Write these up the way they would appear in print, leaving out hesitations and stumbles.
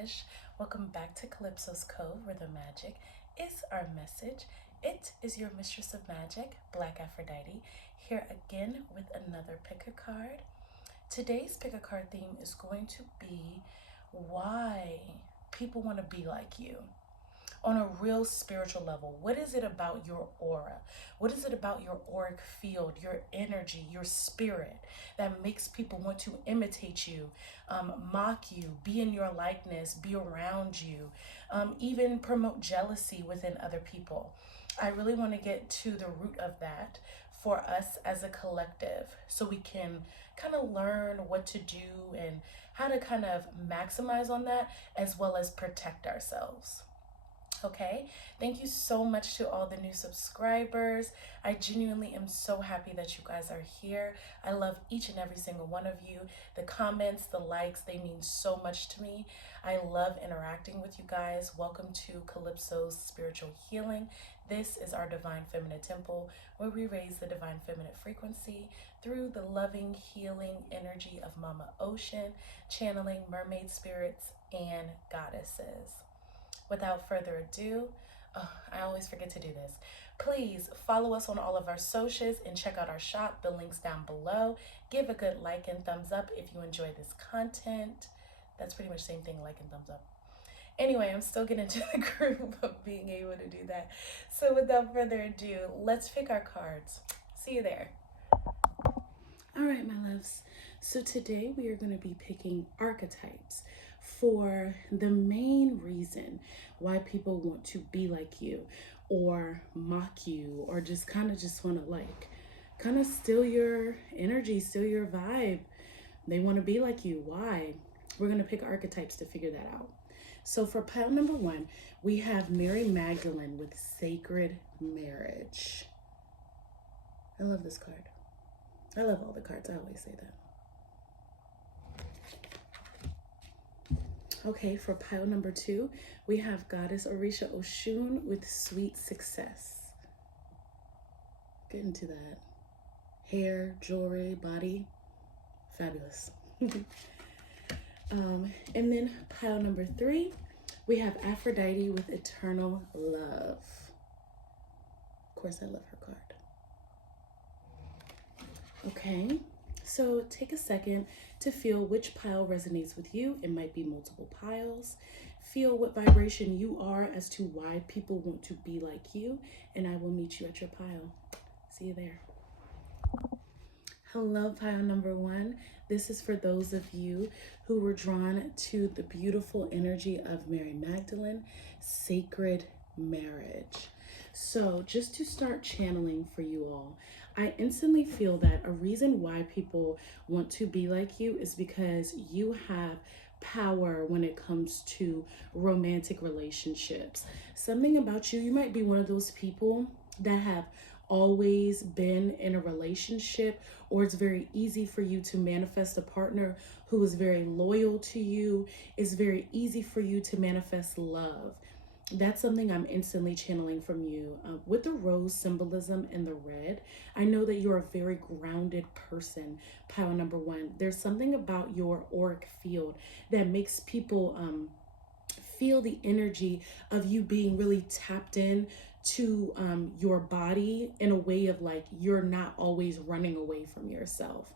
fish. Welcome back to Calypso's Cove, where the magic is our message. It is your mistress of magic, BlkAfroditee, here again with another pick a card. Today's pick a card theme is going to be why people want to be like you. On a real spiritual level, what is it about your aura? What is it about your auric field, your energy, your spirit that makes people want to imitate you, mock you, be in your likeness, be around you, even promote jealousy within other people? I really want to get to the root of that for us as a collective so we can kind of learn what to do and how to kind of maximize on that as well as protect ourselves. Okay, thank you so much to all the new subscribers. I genuinely am so happy that you guys are here. I love each and every single one of you. The comments, the likes, they mean so much to me. I love interacting with you guys. Welcome to Calypso's Spiritual Healing. This is our Divine Feminine Temple where we raise the Divine Feminine frequency through the loving, healing energy of Mama Ocean, channeling mermaid spirits and goddesses. Without further ado, I always forget to do this. Please follow us on all of our socials and check out our shop. The link's down below. Give a good like and thumbs up if you enjoy this content. That's pretty much the same thing, like and thumbs up. Anyway, I'm still getting into the groove of being able to do that. So without further ado, let's pick our cards. See you there. All right, my loves. So today we are going to be picking archetypes for the main reason why people want to be like you or mock you or just want to steal your energy, steal your vibe. They want to be like you. Why? We're going to pick archetypes to figure that out. So for pile number 1, we have Mary Magdalene with Sacred Marriage. I love this card. I love all the cards. I always say that. Okay, for pile number 2, we have Goddess Orisha Oshun with Sweet Success. Get into that. Hair, jewelry, body, fabulous. And then pile number 3, we have Aphrodite with Eternal Love. Of course, I love her card. Okay, so take a second to feel which pile resonates with you. It might be multiple piles. Feel what vibration you are as to why people want to be like you, and I will meet you at your pile. See you there. Hello, pile number 1. This is for those of you who were drawn to the beautiful energy of Mary Magdalene, Sacred Marriage. So just to start channeling for you all, I instantly feel that a reason why people want to be like you is because you have power when it comes to romantic relationships. Something about you, you might be one of those people that have always been in a relationship, or it's very easy for you to manifest a partner who is very loyal to you. It's very easy for you to manifest love. That's something I'm instantly channeling from you. With the rose symbolism and the red, I know that you're a very grounded person, pile number 1. There's something about your auric field that makes people feel the energy of you being really tapped in to your body in a way of like you're not always running away from yourself.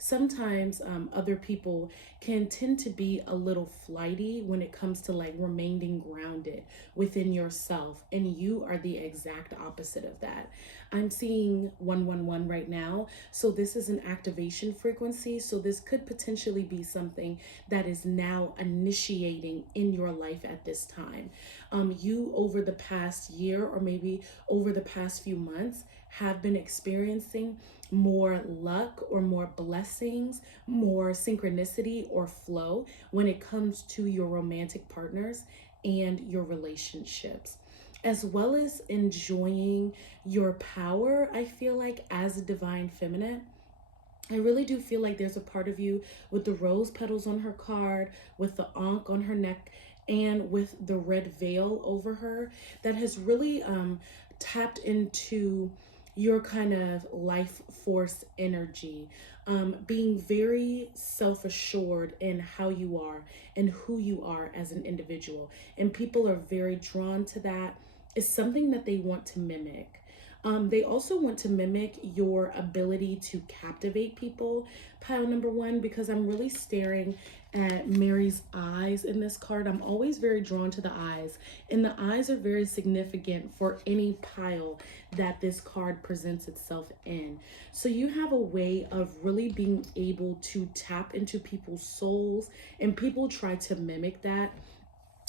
Sometimes other people can tend to be a little flighty when it comes to like remaining grounded within yourself, and you are the exact opposite of that. I'm seeing 111 right now, so this is an activation frequency, so this could potentially be something that is now initiating in your life at this time. You over the past year or maybe over the past few months have been experiencing more luck or more blessings, more synchronicity or flow when it comes to your romantic partners and your relationships, as well as enjoying your power. I feel like as a divine feminine, I really do feel like there's a part of you with the rose petals on her card, with the ankh on her neck, and with the red veil over her that has really tapped into your kind of life force energy, being very self-assured in how you are and who you are as an individual. And people are very drawn to that. It's something that they want to mimic. They also want to mimic your ability to captivate people, pile number one, because I'm really staring at Mary's eyes in this card. I'm always very drawn to the eyes, and the eyes are very significant for any pile that this card presents itself in. So you have a way of really being able to tap into people's souls, and people try to mimic that.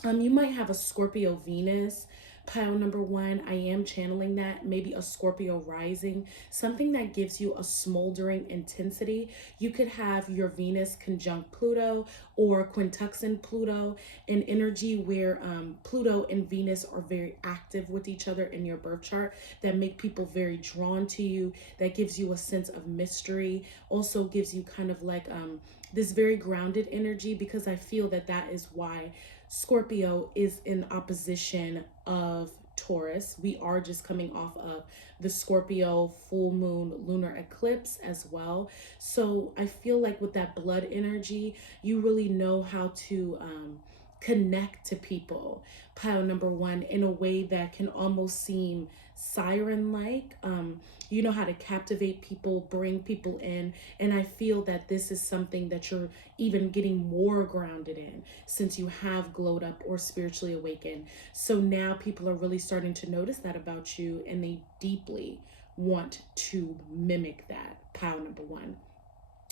You might have a Scorpio Venus, pile number one. I am channeling that. Maybe a Scorpio rising, something that gives you a smoldering intensity. You could have your Venus conjunct Pluto or quintuxin Pluto, an energy where Pluto and Venus are very active with each other in your birth chart, that make people very drawn to you, that gives you a sense of mystery, also gives you kind of like this very grounded energy, because I feel that that is why Scorpio is in opposition of Taurus. We are just coming off of the Scorpio full moon lunar eclipse as well. So I feel like with that blood energy, you really know how to connect to people, pile number one, in a way that can almost seem siren-like. You know how to captivate people, bring people in, and I feel that this is something that you're even getting more grounded in since you have glowed up or spiritually awakened. So now people are really starting to notice that about you, and they deeply want to mimic that, pile number one.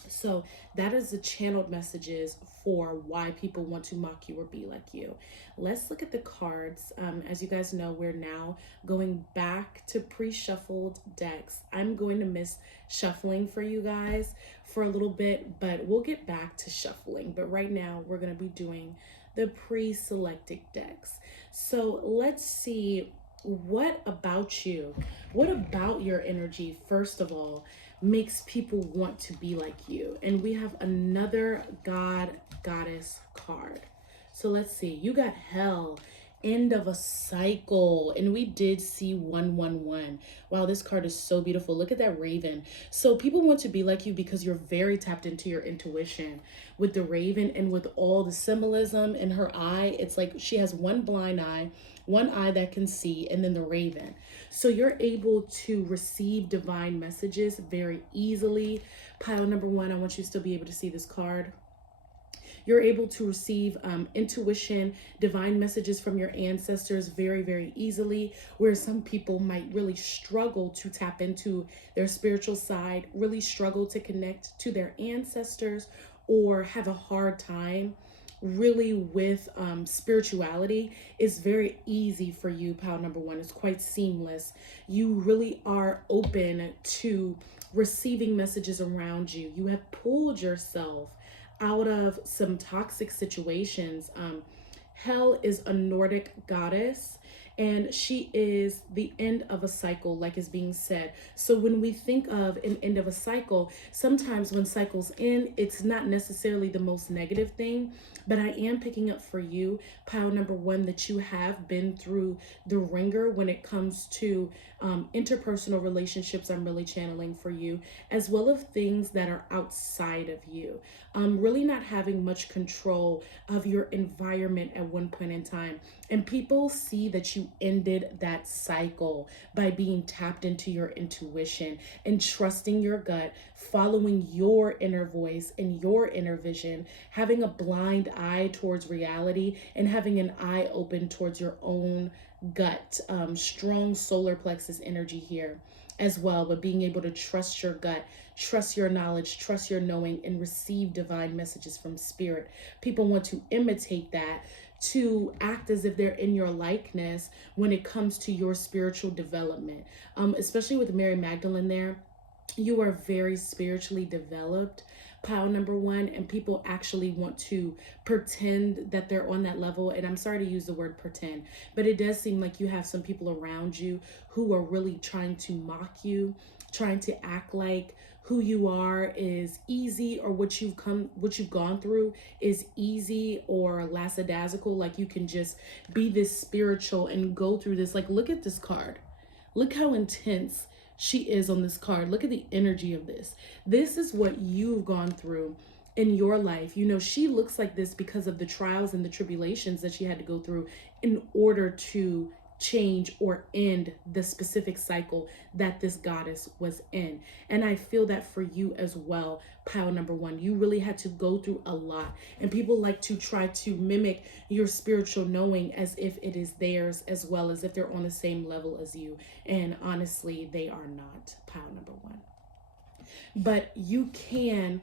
So that is the channeled messages for why people want to mock you or be like you. Let's look at the cards. As you guys know, we're now going back to pre-shuffled decks. I'm going to miss shuffling for you guys for a little bit, but we'll get back to shuffling. But right now we're going to be doing the pre-selected decks. So let's see, what about you? What about your energy, first of all, makes people want to be like you? And we have another goddess card. So let's see, you got Hell, end of a cycle, and we did see 111. Wow, this card is so beautiful. Look at that raven. So people want to be like you because you're very tapped into your intuition with the raven, and with all the symbolism in her eye. It's like she has one blind eye, one eye that can see, and then the raven. So you're able to receive divine messages very easily. Pile number one, I want you to still be able to see this card. You're able to receive intuition, divine messages from your ancestors very, very easily, where some people might really struggle to tap into their spiritual side, really struggle to connect to their ancestors, or have a hard time really with spirituality. Is very easy for you, pile number one. It's quite seamless. You really are open to receiving messages around you. You have pulled yourself out of some toxic situations. Hell is a Nordic goddess, and she is the end of a cycle, like is being said. So when we think of an end of a cycle, sometimes when cycles end, it's not necessarily the most negative thing. But I am picking up for you, pile number one, that you have been through the ringer when it comes to interpersonal relationships. I'm really channeling for you, as well as things that are outside of you. Really not having much control of your environment at one point in time. And people see that you ended that cycle by being tapped into your intuition and trusting your gut, following your inner voice and your inner vision, having a blind eye towards reality and having an eye open towards your own gut. Strong solar plexus energy here as well, but being able to trust your gut, trust your knowledge, trust your knowing, and receive divine messages from spirit. People want to imitate that, to act as if they're in your likeness when it comes to your spiritual development. Especially with Mary Magdalene there, you are very spiritually developed, pile number one, and people actually want to pretend that they're on that level. And I'm sorry to use the word pretend, but it does seem like you have some people around you who are really trying to mock you, trying to act like who you are is easy, or what you've gone through is easy or lackadaisical, like you can just be this spiritual and go through this. Like, look at this card. Look how intense she is on this card. Look at the energy of this. This is what you've gone through in your life. You know, she looks like this because of the trials and the tribulations that she had to go through in order to change or end the specific cycle that this goddess was in. And I feel that for you as well, pile number one. You really had to go through a lot, and people like to try to mimic your spiritual knowing as if it is theirs, as well as if they're on the same level as you. And honestly, they are not, pile number one. But you can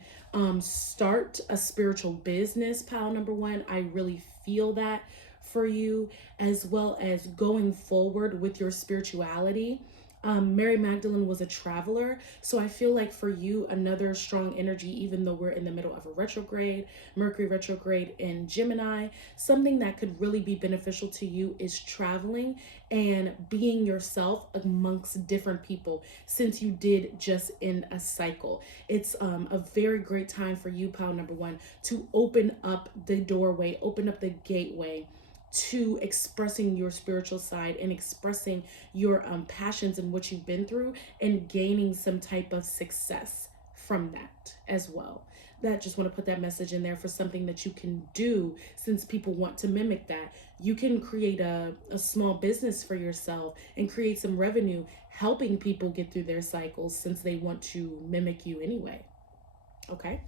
start a spiritual business, pile number one. I really feel that for you, as well as going forward with your spirituality. Mary Magdalene was a traveler. So I feel like for you, another strong energy, even though we're in the middle of a retrograde, Mercury retrograde in Gemini, something that could really be beneficial to you is traveling and being yourself amongst different people, since you did just end a cycle. It's a very great time for you, pile number one, to open up the doorway, open up the gateway to expressing your spiritual side and expressing your passions and what you've been through, and gaining some type of success from that as well. That, just want to put that message in there for something that you can do, since people want to mimic that. You can create a small business for yourself and create some revenue helping people get through their cycles, since they want to mimic you anyway. Okay.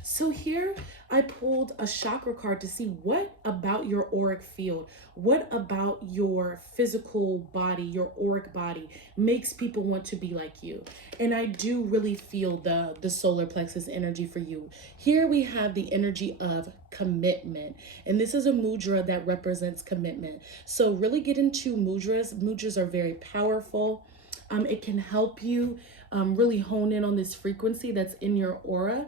So here I pulled a chakra card to see what about your auric field, what about your physical body, your auric body makes people want to be like you. And I do really feel the solar plexus energy for you. Here we have the energy of commitment, and this is a mudra that represents commitment. So really get into mudras. Mudras are very powerful. It can help you really hone in on this frequency that's in your aura.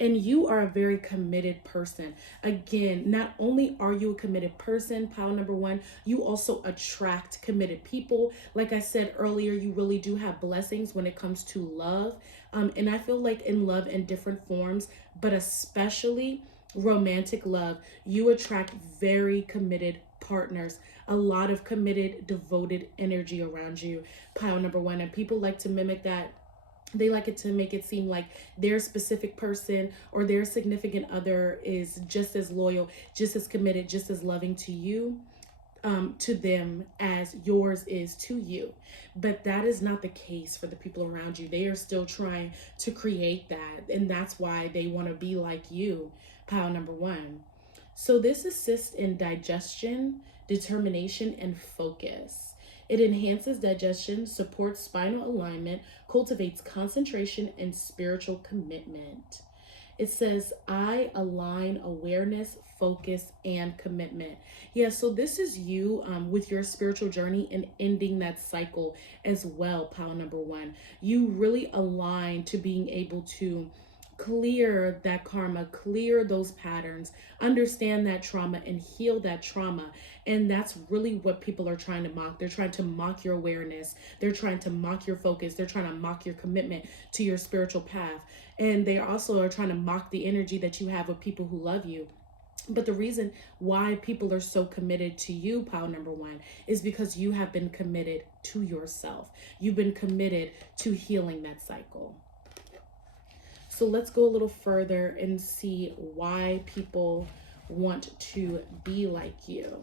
And you are a very committed person. Again, not only are you a committed person, pile number one, you also attract committed people. Like I said earlier, you really do have blessings when it comes to love. And I feel like in love in different forms, but especially romantic love, you attract very committed partners. A lot of committed, devoted energy around you, pile number one. And people like to mimic that. They like it to make it seem like their specific person or their significant other is just as loyal, just as committed, just as loving to you, to them as yours is to you. But that is not the case for the people around you. They are still trying to create that. And that's why they want to be like you, pile number one. So this assists in digestion, determination, and focus. It enhances digestion, supports spinal alignment, cultivates concentration, and spiritual commitment. It says, I align awareness, focus, and commitment. Yeah, so this is you with your spiritual journey and ending that cycle as well, pile number one. You really align to being able to clear that karma, clear those patterns, understand that trauma, and heal that trauma. And that's really what people are trying to mock. They're trying to mock your awareness. They're trying to mock your focus. They're trying to mock your commitment to your spiritual path. And they also are trying to mock the energy that you have with people who love you. But the reason why people are so committed to you, pile number one, is because you have been committed to yourself. You've been committed to healing that cycle. So let's go a little further and see why people want to be like you.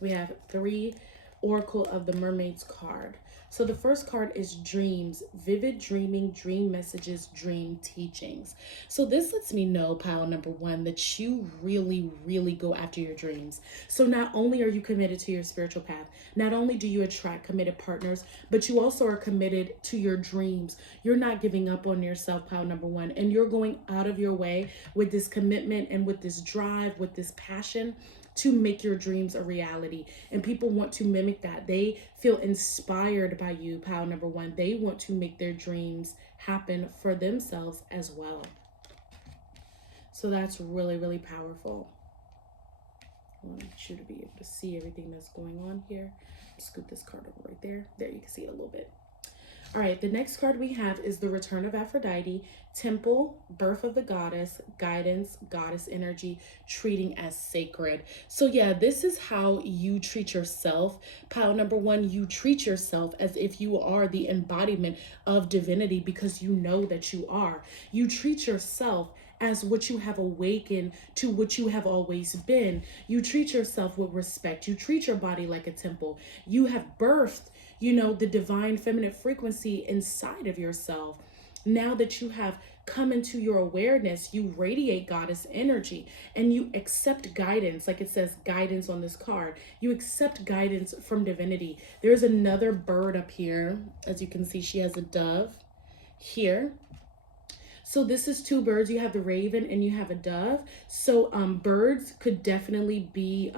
We have 3 Oracle of the Mermaids card. So the first card is dreams, vivid dreaming, dream messages, dream teachings. So this lets me know, pile number one, that you really, really go after your dreams. So not only are you committed to your spiritual path, not only do you attract committed partners, but you also are committed to your dreams. You're not giving up on yourself, pile number one, and you're going out of your way with this commitment and with this drive, with this passion to make your dreams a reality. And people want to mimic that. They feel inspired by you, pile number one. They want to make their dreams happen for themselves as well. So that's really, really powerful. I want you to be able to see everything that's going on here. Scoot this card over right there. There, you can see it a little bit. All right, the next card we have is the Return of Aphrodite, Temple, Birth of the Goddess, Guidance, Goddess Energy, Treating as Sacred. So yeah, this is how you treat yourself. Pile number one, you treat yourself as if you are the embodiment of divinity because you know that you are. You treat yourself as what you have awakened to what you have always been. You treat yourself with respect. You treat your body like a temple. You have birthed, you know, the divine feminine frequency inside of yourself. Now that you have come into your awareness, you radiate goddess energy and you accept guidance. Like it says guidance on this card. You accept guidance from divinity. There's another bird up here. As you can see, she has a dove here. So this is two birds. You have the raven and you have a dove. So birds could definitely be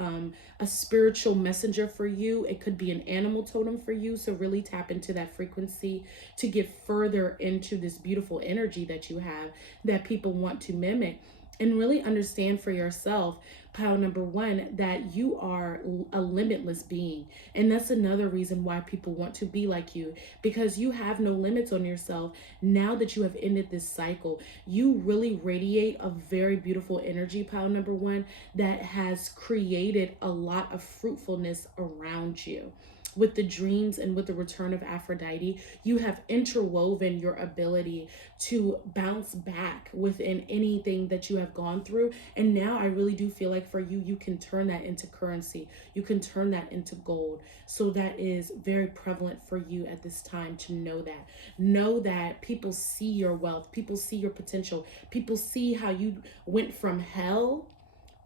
a spiritual messenger for you. It could be an animal totem for you. So really tap into that frequency to get further into this beautiful energy that you have that people want to mimic. And really understand for yourself, pile number one, that you are a limitless being. And that's another reason why people want to be like you, because you have no limits on yourself. Now that you have ended this cycle, you really radiate a very beautiful energy, pile number one, that has created a lot of fruitfulness around you. With the dreams and with the return of Aphrodite, you have interwoven your ability to bounce back within anything that you have gone through. And now I really do feel like for you, you can turn that into currency. You can turn that into gold. So that is very prevalent for you at this time to know that. Know that people see your wealth. People see your potential. People see how you went from hell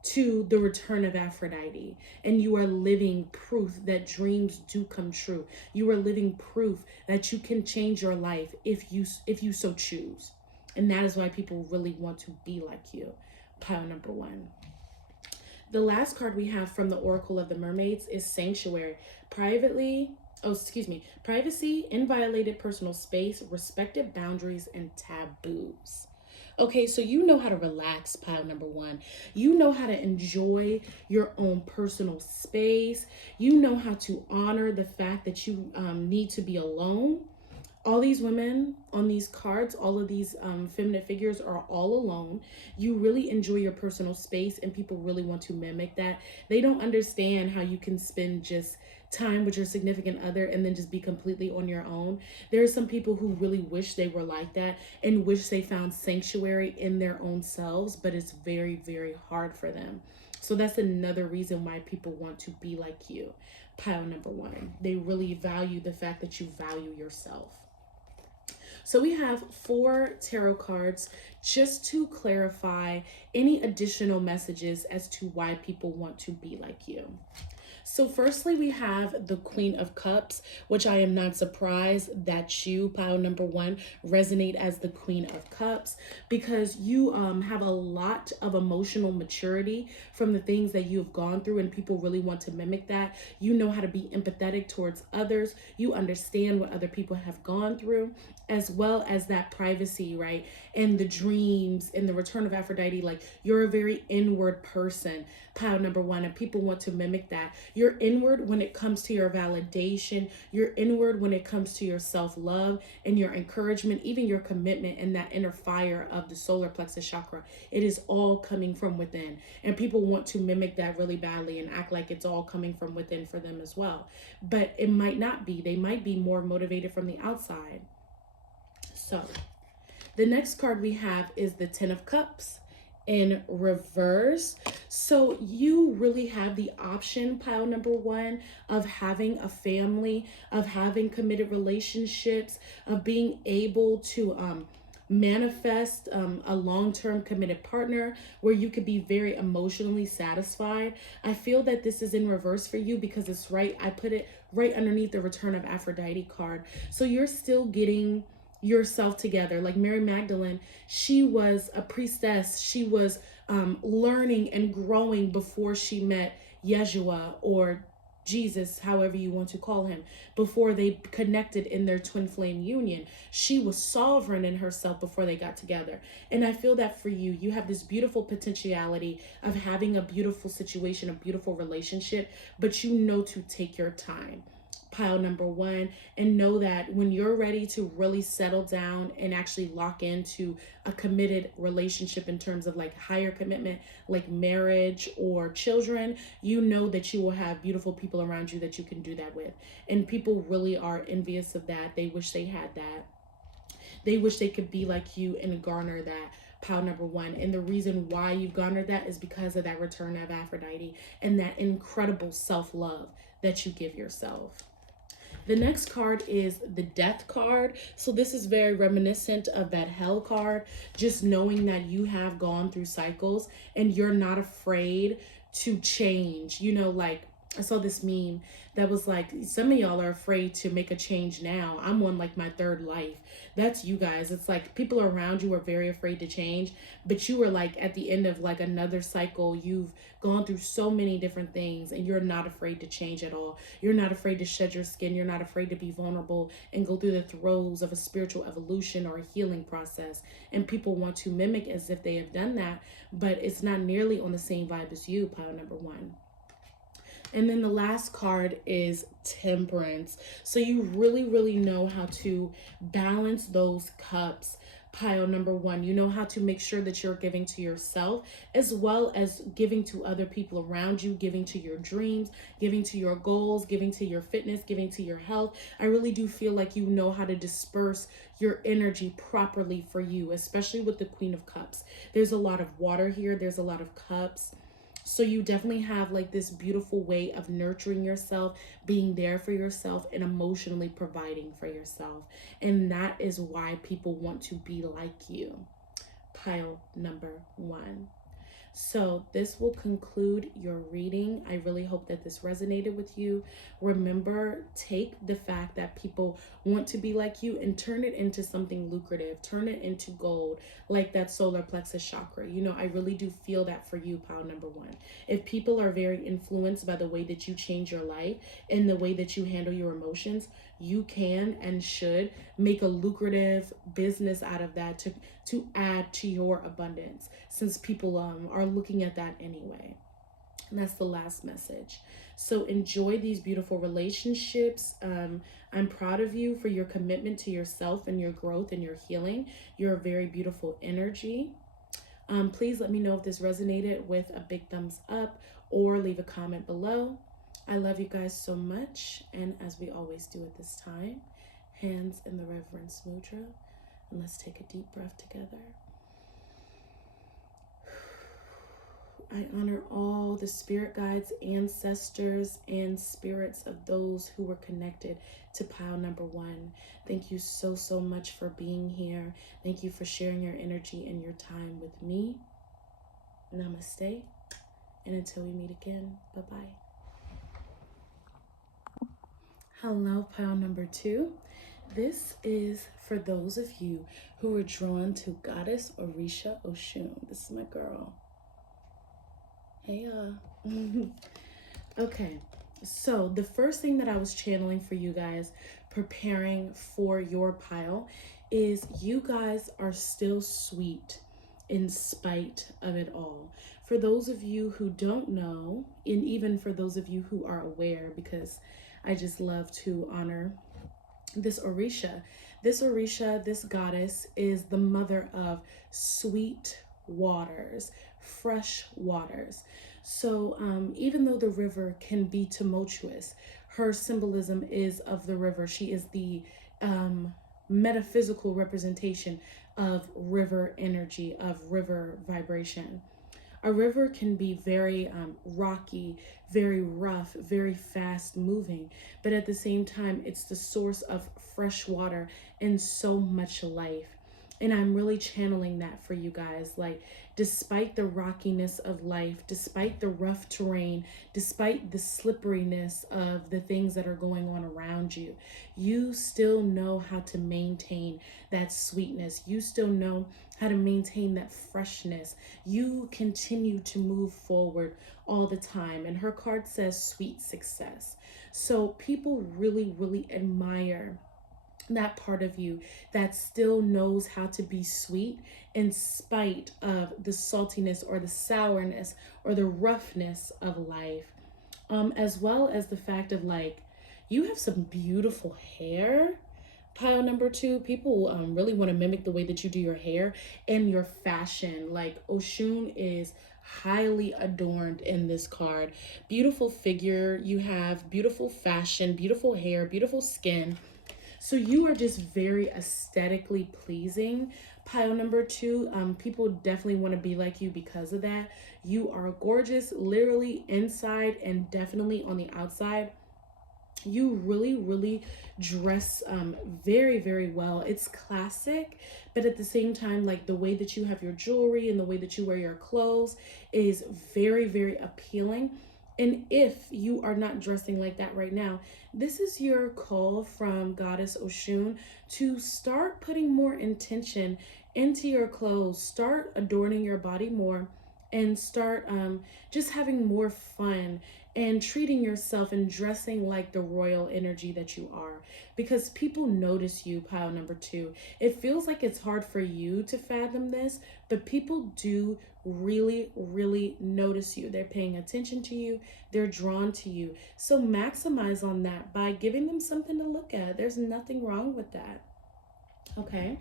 to the return of Aphrodite, and you are living proof that dreams do come true. You are living proof that you can change your life if you so choose. And that is why people really want to be like you. Pile number one. The last card we have from the Oracle of the Mermaids is Sanctuary. Privacy, inviolated personal space, respected boundaries, and taboos. Okay, so you know how to relax, pile number one. You know how to enjoy your own personal space. You know how to honor the fact that you need to be alone. All these women on these cards, all of these feminine figures are all alone. You really enjoy your personal space and people really want to mimic that. They don't understand how you can spend just time with your significant other and then just be completely on your own. There are some people who really wish they were like that and wish they found sanctuary in their own selves, but it's very, very hard for them. So that's another reason why people want to be like you. Pile number one. They really value the fact that you value yourself. So we have 4 tarot cards just to clarify any additional messages as to why people want to be like you. So firstly, we have the Queen of Cups, which I am not surprised that you, pile number one, resonate as the Queen of Cups, because you have a lot of emotional maturity from the things that you have gone through, and people really want to mimic that. You know how to be empathetic towards others. You understand what other people have gone through, as well as that privacy, right? And the dreams and the return of Aphrodite, like you're a very inward person, pile number one, and people want to mimic that. You're inward when it comes to your validation. You're inward when it comes to your self-love and your encouragement, even your commitment and that inner fire of the solar plexus chakra. It is all coming from within. And people want to mimic that really badly and act like it's all coming from within for them as well. But it might not be. They might be more motivated from the outside. So the next card we have is the 10 of Cups in reverse. So you really have the option, pile number one, of having a family, of having committed relationships, of being able to manifest a long-term committed partner where you could be very emotionally satisfied. I feel that this is in reverse for you because it's right. I put it right underneath the Return of Aphrodite card. So you're still getting yourself together. Like Mary Magdalene, she was a priestess. She was learning and growing before she met Yeshua or Jesus, however you want to call him, before they connected in their twin flame union. She was sovereign in herself before they got together. And I feel that for you, you have this beautiful potentiality of having a beautiful situation, a beautiful relationship, but you know to take your time. pile number one, and know that when you're ready to really settle down and actually lock into a committed relationship in terms of like higher commitment, like marriage or children, you know that you will have beautiful people around you that you can do that with. And people really are envious of that. They wish they had that. They wish they could be like you and garner that pile number one. And the reason why you've garnered that is because of that return of Aphrodite and that incredible self-love that you give yourself. The next card is the Death card. So this is very reminiscent of that Hell card, just knowing that you have gone through cycles and you're not afraid to change. You know, like I saw this meme that was like, some of y'all are afraid to make a change now. I'm on like my third life. That's you guys. It's like people around you are very afraid to change, but you are like at the end of like another cycle. You've gone through so many different things and you're not afraid to change at all. You're not afraid to shed your skin. You're not afraid to be vulnerable and go through the throes of a spiritual evolution or a healing process. And people want to mimic as if they have done that, but it's not nearly on the same vibe as you, pile number one. And then the last card is Temperance. So you really know how to balance those cups, pile number one. You know how to make sure that you're giving to yourself as well as giving to other people around you, giving to your dreams, giving to your goals, giving to your fitness, giving to your health. I really do feel like you know how to disperse your energy properly for you, especially with the Queen of Cups. There's a lot of water here. There's a lot of cups. So you definitely have like this beautiful way of nurturing yourself, being there for yourself, and emotionally providing for yourself. And that is why people want to be like you. Pile number one. So this will conclude your reading. I really hope that this resonated with you. Remember, take the fact that people want to be like you and turn it into something lucrative. Turn it into gold, like that solar plexus chakra. You know, I really do feel that for you, pile number one. If people are very influenced by the way that you change your life and the way that you handle your emotions, you can and should make a lucrative business out of that to add to your abundance, since people are looking at that anyway. And that's the last message. So enjoy these beautiful relationships. I'm proud of you for your commitment to yourself and your growth and your healing. You're a very beautiful energy. Please let me know if this resonated with a big thumbs up or leave a comment below. I love you guys so much. And as we always do at this time, hands in the reverence mudra. And let's take a deep breath together. I honor all the spirit guides, ancestors, and spirits of those who were connected to pile number one. Thank you so much for being here. Thank you for sharing your energy and your time with me. Namaste. And until we meet again, bye-bye. Hello, pile number two. This is for those of you who are drawn to Goddess Orisha Oshun. This is my girl. Hey, Okay, so the first thing that I was channeling for you guys, preparing for your pile, is you guys are still sweet in spite of it all. For those of you who don't know, and even for those of you who are aware, because I just love to honor this Orisha. This Orisha, this goddess, is the mother of sweet waters, fresh waters. So even though the river can be tumultuous, her symbolism is of the river. She is the metaphysical representation of river energy, of river vibration. A river can be very rocky, very rough, very fast moving, but at the same time, it's the source of fresh water and so much life. And I'm really channeling that for you guys. Like, despite the rockiness of life, despite the rough terrain, despite the slipperiness of the things that are going on around you, you still know how to maintain that sweetness. You still know how to maintain that freshness. You continue to move forward all the time. And her card says sweet success. So people really admire that part of you that still knows how to be sweet in spite of the saltiness or the sourness or the roughness of life, as well as the fact of, like, You have some beautiful hair. Pile number 2, people really want to mimic the way that you do your hair and your fashion. Like Oshun is highly adorned in this card. Beautiful figure, you have beautiful fashion, beautiful hair, beautiful skin. So you are just very aesthetically pleasing. Pile number 2, people definitely want to be like you because of that. You are gorgeous, literally inside and definitely on the outside. You really dress very well. It's classic, but at the same time, like the way that you have your jewelry and the way that you wear your clothes is very appealing. And if you are not dressing like that right now, this is your call from Goddess Oshun to start putting more intention into your clothes, start adorning your body more, and start just having more fun and treating yourself and dressing like the royal energy that you are, because people notice you. Pile number 2, it feels like it's hard for you to fathom this, but people do really notice you. They're paying attention to you, they're drawn to you. So maximize on that by giving them something to look at. There's nothing wrong with that. Okay,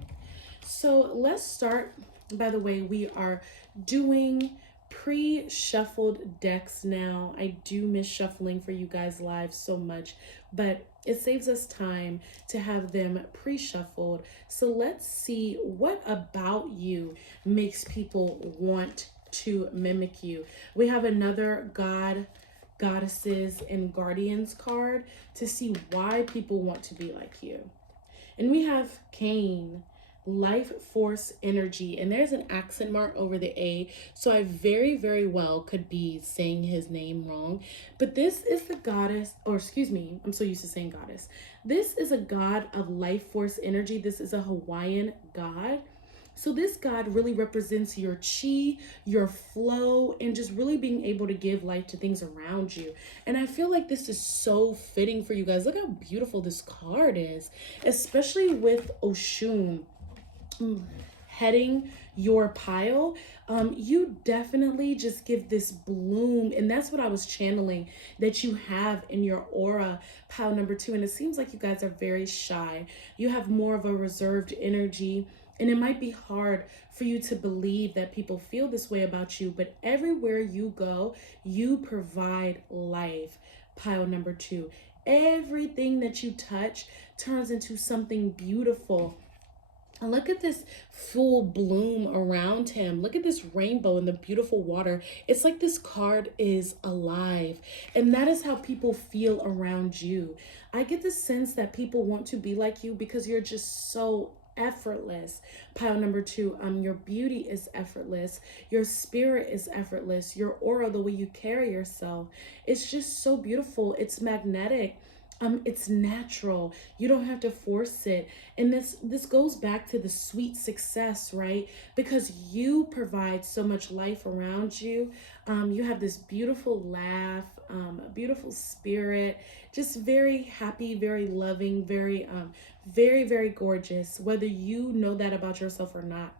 so let's start. By the way, we are doing pre-shuffled decks now. I do miss shuffling for you guys live so much, but it saves us time to have them pre-shuffled. So let's see what about you makes people want to mimic you. We have another Goddesses and Guardians card to see why people want to be like you. And we have Cain, life force energy, and there's an accent mark over the A, so I very well could be saying his name wrong, but this is the goddess, or excuse me, I'm so used to saying goddess. This is a god of life force energy. This is a Hawaiian god. So this god really represents your chi, your flow, and just really being able to give life to things around you. And I feel like this is so fitting for you guys. Look how beautiful this card is, especially with Oshun heading your pile. You definitely just give this bloom, and that's what I was channeling that you have in your aura, pile number 2. And it seems like you guys are very shy. You have more of a reserved energy, and it might be hard for you to believe that people feel this way about you, but everywhere you go, you provide life, pile number 2. Everything that you touch turns into something beautiful. And look at this full bloom around him. Look at this rainbow and the beautiful water. It's like this card is alive. And that is how people feel around you. I get the sense that people want to be like you because you're just so effortless. Pile number 2, your beauty is effortless. Your spirit is effortless. Your aura, the way you carry yourself, it's just so beautiful. It's magnetic. It's natural. You don't have to force it. And this goes back to the sweet success, right? Because you provide so much life around you. You have this beautiful laugh, a beautiful spirit, just very happy, very loving, very gorgeous. Whether you know that about yourself or not,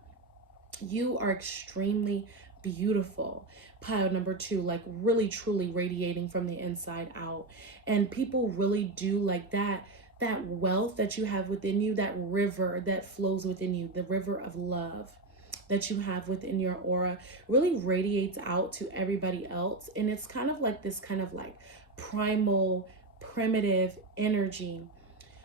you are extremely beautiful. Pile number 2, like really truly radiating from the inside out. And people really do like that wealth that you have within you, that river that flows within you, the river of love that you have within your aura really radiates out to everybody else. And it's kind of like this kind of like primal, primitive energy.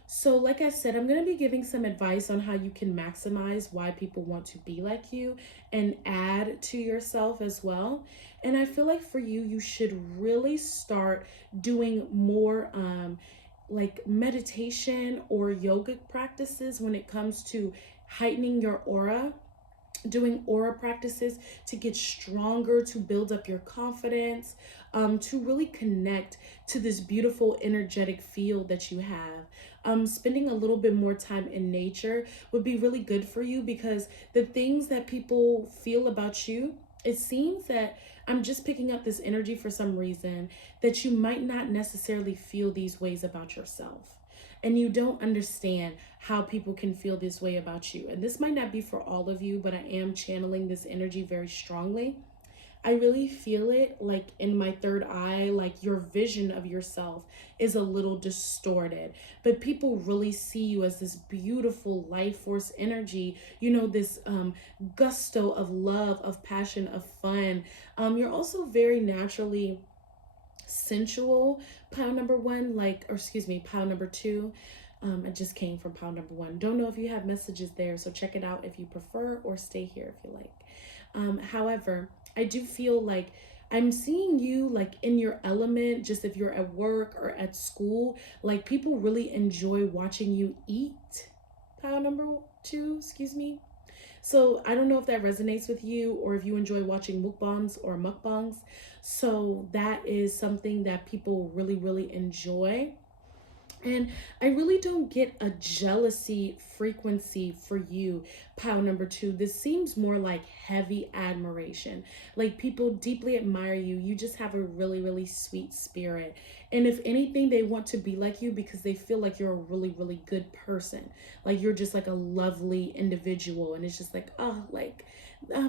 So like I said, I'm going to be giving some advice on how you can maximize why people want to be like you and add to yourself as well. And I feel like for you, you should really start doing more like meditation or yoga practices when it comes to heightening your aura, doing aura practices to get stronger, to build up your confidence, to really connect to this beautiful energetic field that you have. Spending a little bit more time in nature would be really good for you, because the things that people feel about you, it seems that I'm just picking up this energy for some reason that you might not necessarily feel these ways about yourself. And you don't understand how people can feel this way about you. And this might not be for all of you, but I am channeling this energy very strongly. I really feel it like in my third eye, like your vision of yourself is a little distorted, but people really see you as this beautiful life force energy, you know, this gusto of love, of passion, of fun. You're also very naturally sensual, pile number one, like, or excuse me, pile number two. I just came from pile number one. Don't know if you have messages there, so check it out if you prefer, or stay here if you like. However, I do feel like I'm seeing you like in your element, just if you're at work or at school, like people really enjoy watching you eat. Pile number two, excuse me. So I don't know if that resonates with you or if you enjoy watching mukbangs or mukbangs. So that is something that people really, really enjoy. And I really don't get a jealousy frequency for you, pile number two. This seems more like heavy admiration. Like people deeply admire you. You just have a really, really sweet spirit. And if anything, they want to be like you because they feel like you're a really, really good person. Like you're just like a lovely individual. And it's just like, oh, like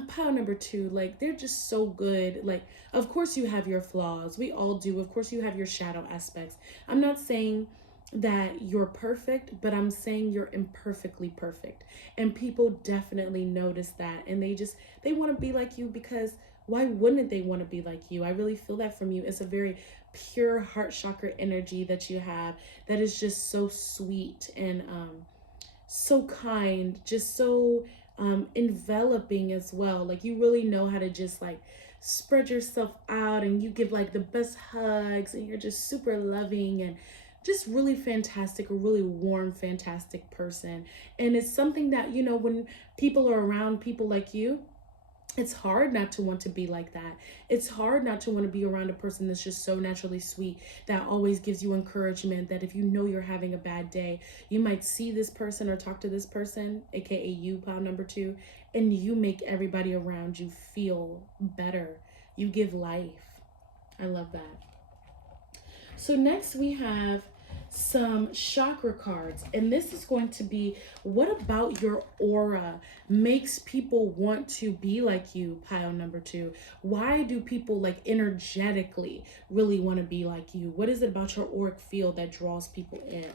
pile number two, like they're just so good. Like, of course you have your flaws. We all do. Of course you have your shadow aspects. I'm not saying that you're perfect, but I'm saying you're imperfectly perfect. And people definitely notice that, and they want to be like you, because why wouldn't they want to be like you? I really feel that from you. It's a very pure heart chakra energy that you have that is just so sweet and so kind, just so enveloping as well. Like you really know how to just like spread yourself out, and you give like the best hugs, and you're just super loving and just really fantastic, a really warm, fantastic person. And it's something that, you know, when people are around people like you, it's hard not to want to be like that. It's hard not to want to be around a person that's just so naturally sweet, that always gives you encouragement, that if you know you're having a bad day, you might see this person or talk to this person, aka you, pile number two, and you make everybody around you feel better. You give life. I love that. So next we have some chakra cards, and this is going to be, what about your aura makes people want to be like you, pile number two? Why do people like energetically really want to be like you? What is it about your auric field that draws people in?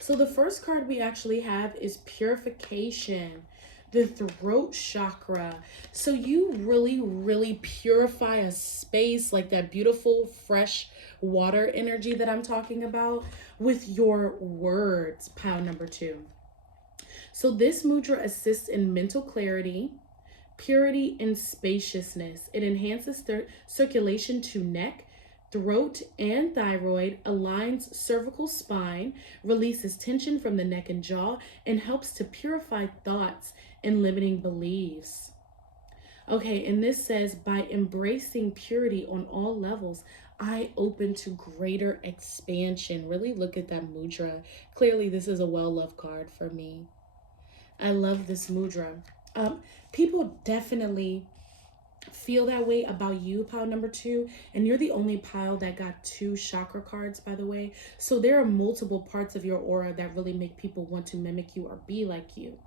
So the first card we actually have is Purification, the throat chakra. So you really, really purify a space, like that beautiful, fresh water energy that I'm talking about, with your words, pile number two. So this mudra assists in mental clarity, purity, and spaciousness. It enhances circulation to neck, throat, and thyroid, aligns cervical spine, releases tension from the neck and jaw, and helps to purify thoughts and limiting beliefs. Okay, and this says, by embracing purity on all levels, I open to greater expansion. Really look at that mudra. Clearly, this is a well-loved card for me. I love this mudra. People definitely feel that way about you, pile number two, and you're the only pile that got two chakra cards, by the way. So there are multiple parts of your aura that really make people want to mimic you or be like you.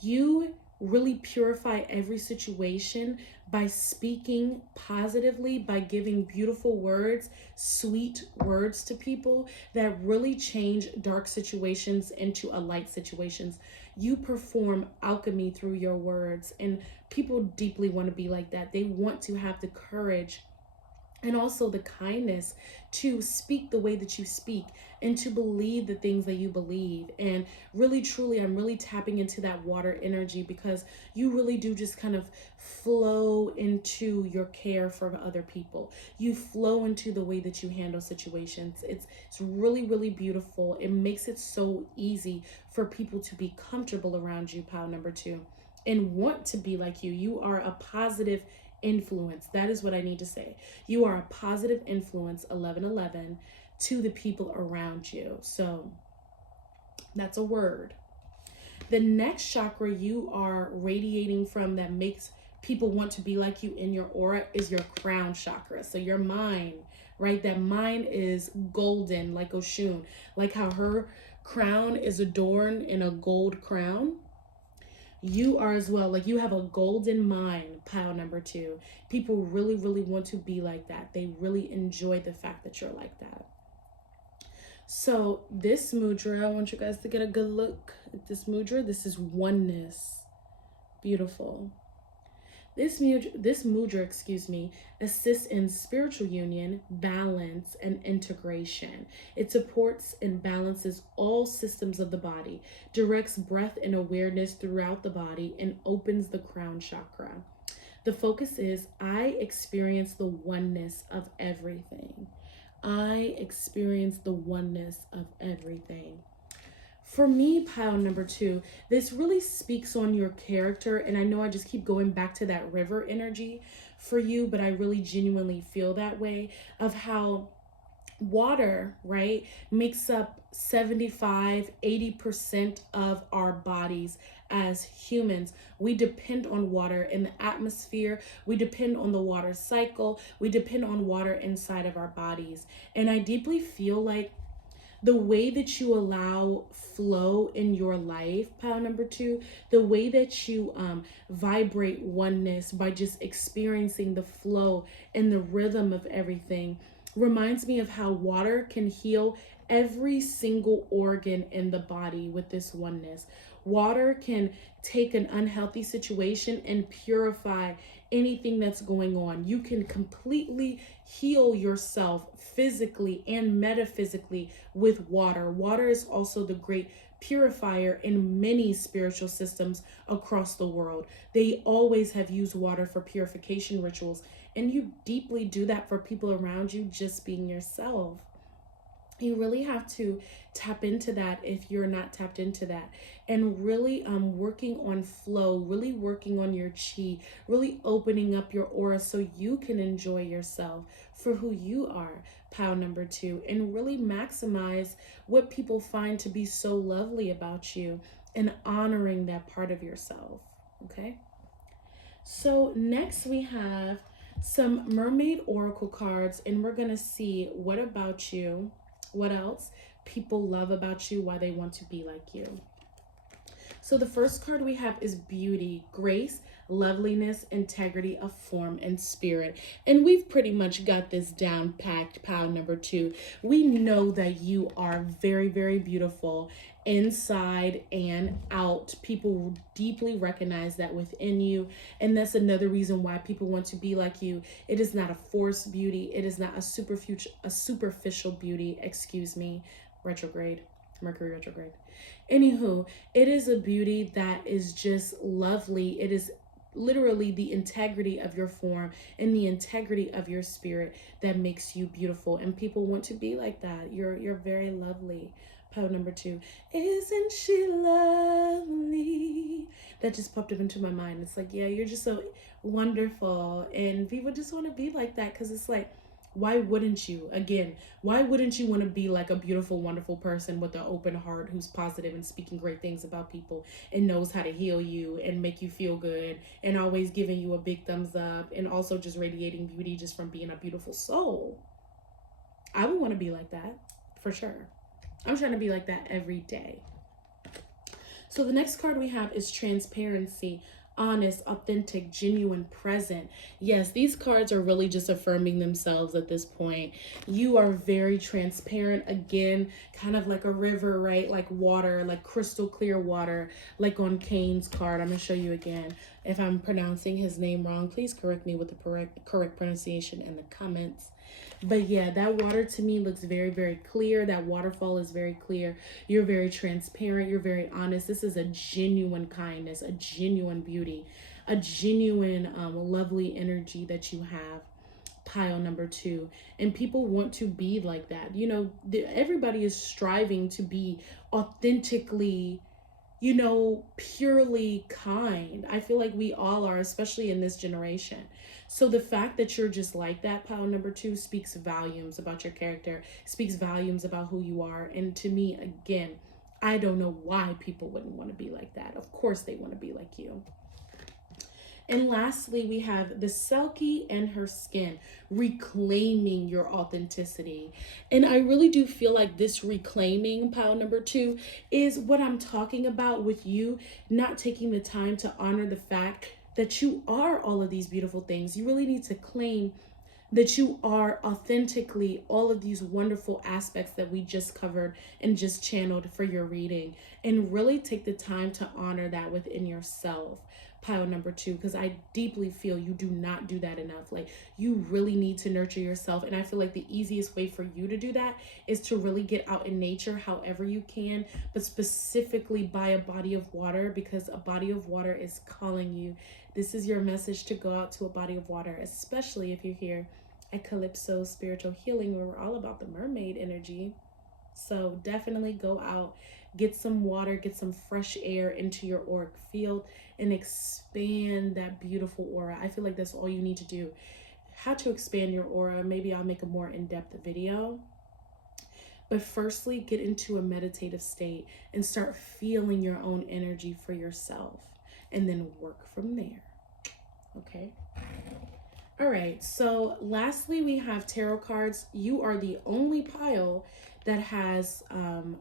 You really purify every situation by speaking positively, by giving beautiful words, sweet words to people that really change dark situations into a light situations. You perform alchemy through your words, and people deeply want to be like that. They want to have the courage and also the kindness to speak the way that you speak, and to believe the things that you believe. And really, truly, I'm really tapping into that water energy, because you really do just kind of flow into your care for other people. You flow into the way that you handle situations. It's really, really beautiful. It makes it so easy for people to be comfortable around you, pile number two, and want to be like you. You are a positive influence. That is what I need to say. You are a positive influence, 1111, to the people around you. So that's a word. The next chakra you are radiating from that makes people want to be like you in your aura is your crown chakra. So your mind, right? That mind is golden, like Oshun, like how her crown is adorned in a gold crown. you are as well. Like, you have a golden mind, pile number 2. People really, really want to be like that. They really enjoy the fact that you're like that. So this mudra, I want you guys to get a good look at this mudra. This is oneness. Beautiful. This mudra, excuse me, assists in spiritual union, balance, and integration. It supports and balances all systems of the body, directs breath and awareness throughout the body, and opens the crown chakra. The focus is, I experience the oneness of everything. I experience the oneness of everything. For me, pile number 2, this really speaks on your character. And I know I just keep going back to that river energy for you, but I really genuinely feel that way, of how water, right, makes up 75-80% of our bodies as humans. We depend on water in the atmosphere. We depend on the water cycle. We depend on water inside of our bodies. And I deeply feel like the way that you allow flow in your life, pile number 2, the way that you vibrate oneness by just experiencing the flow and the rhythm of everything, reminds me of how water can heal every single organ in the body with this oneness. Water can take an unhealthy situation and purify anything that's going on. You can completely heal yourself physically and metaphysically with water. Water is also the great purifier in many spiritual systems across the world. They always have used water for purification rituals, and you deeply do that for people around you, just being yourself. You really have to tap into that if you're not tapped into that, and really working on flow, really working on your chi, really opening up your aura so you can enjoy yourself for who you are, pile number 2, and really maximize what people find to be so lovely about you and honoring that part of yourself. Okay, so next we have some mermaid oracle cards, and we're gonna see what about you, what else people love about you, why they want to be like you. So the first card we have is beauty, grace, loveliness, integrity of form and spirit. And we've pretty much got this down packed, pile number 2. We know that you are very, very beautiful inside and out. People deeply recognize that within you. And that's another reason why people want to be like you. It is not a forced beauty. It is not a superficial beauty, retrograde, Mercury retrograde. Anywho, it is a beauty that is just lovely. It is literally the integrity of your form and the integrity of your spirit that makes you beautiful, and people want to be like that. You're very lovely. Pile number 2, isn't she lovely? That just popped up into my mind. It's like, yeah, you're just so wonderful, and people just want to be like that, because it's like, why wouldn't you? Again, why wouldn't you want to be like a beautiful, wonderful person with an open heart who's positive and speaking great things about people and knows how to heal you and make you feel good and always giving you a big thumbs up and also just radiating beauty just from being a beautiful soul? I would want to be like that for sure. I'm trying to be like that every day. So the next card we have is transparency. Honest, authentic, genuine, present. Yes, these cards are really just affirming themselves at this point. You are very transparent, again, kind of like a river, right? Like water, like crystal clear water, like on Cain's card. I'm going to show you again. If I'm pronouncing his name wrong, please correct me with the correct pronunciation in the comments. But yeah, that water to me looks very, very clear. That waterfall is very clear. You're very transparent. You're very honest. This is a genuine kindness, a genuine beauty, a genuine lovely energy that you have, pile number 2. And people want to be like that. You know, everybody is striving to be authentically, you know, purely kind. I feel like we all are, especially in this generation. So the fact that you're just like that, pile number 2, speaks volumes about your character, speaks volumes about who you are. And to me, again, I don't know why people wouldn't want to be like that. Of course they want to be like you. And lastly, we have the Selkie and her skin, reclaiming your authenticity. And I really do feel like this reclaiming, pile number 2, is what I'm talking about with you not taking the time to honor the fact that you are all of these beautiful things. You really need to claim that you are authentically all of these wonderful aspects that we just covered and just channeled for your reading, and really take the time to honor that within yourself, pile number 2, because I deeply feel you do not do that enough. Like, you really need to nurture yourself, and I feel like the easiest way for you to do that is to really get out in nature however you can, but specifically by a body of water, because a body of water is calling you. This is your message, to go out to a body of water, especially if you're here at Calypso Spiritual Healing, where we're all about the mermaid energy. So definitely go out, get some water, get some fresh air into your auric field, and expand that beautiful aura. I feel like that's all you need to do. How to expand your aura, maybe I'll make a more in-depth video. But firstly, get into a meditative state and start feeling your own energy for yourself, and then work from there. Okay. All right, so lastly, we have tarot cards. You are the only pile that has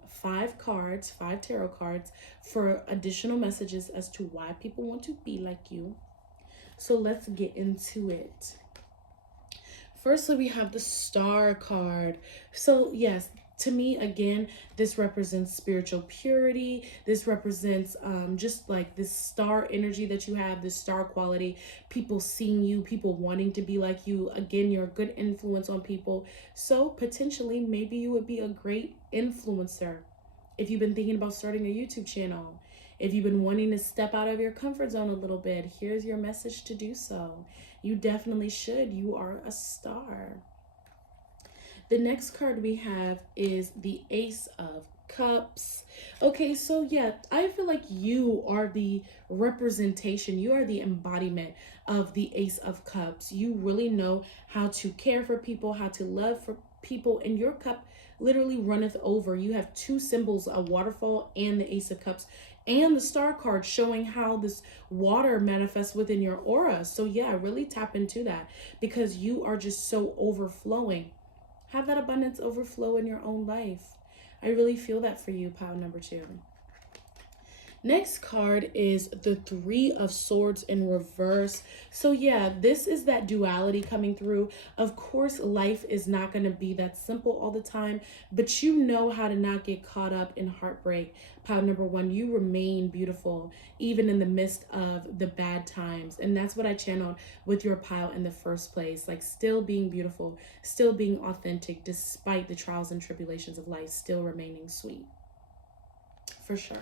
5 cards, 5 tarot cards for additional messages as to why people want to be like you. So let's get into it. Firstly, we have the Star card. So yes, to me, again, this represents spiritual purity. This represents just like this star energy that you have, this star quality, people seeing you, people wanting to be like you. Again, you're a good influence on people. So potentially, maybe you would be a great influencer. If you've been thinking about starting a YouTube channel, if you've been wanting to step out of your comfort zone a little bit, here's your message to do so. You definitely should. You are a star. The next card we have is the Ace of Cups. Okay, so yeah, I feel like you are the representation. You are the embodiment of the Ace of Cups. You really know how to care for people, how to love for people, and your cup literally runneth over. You have 2 symbols, a waterfall and the Ace of Cups, and the Star card showing how this water manifests within your aura. So yeah, really tap into that, because you are just so overflowing. Have that abundance overflow in your own life. I really feel that for you, pile number 2. Next card is the 3 of Swords in reverse. So yeah, this is that duality coming through. Of course, life is not going to be that simple all the time, but you know how to not get caught up in heartbreak. Pile number 1, you remain beautiful even in the midst of the bad times. And that's what I channeled with your pile in the first place. Like, still being beautiful, still being authentic, despite the trials and tribulations of life, still remaining sweet. For sure.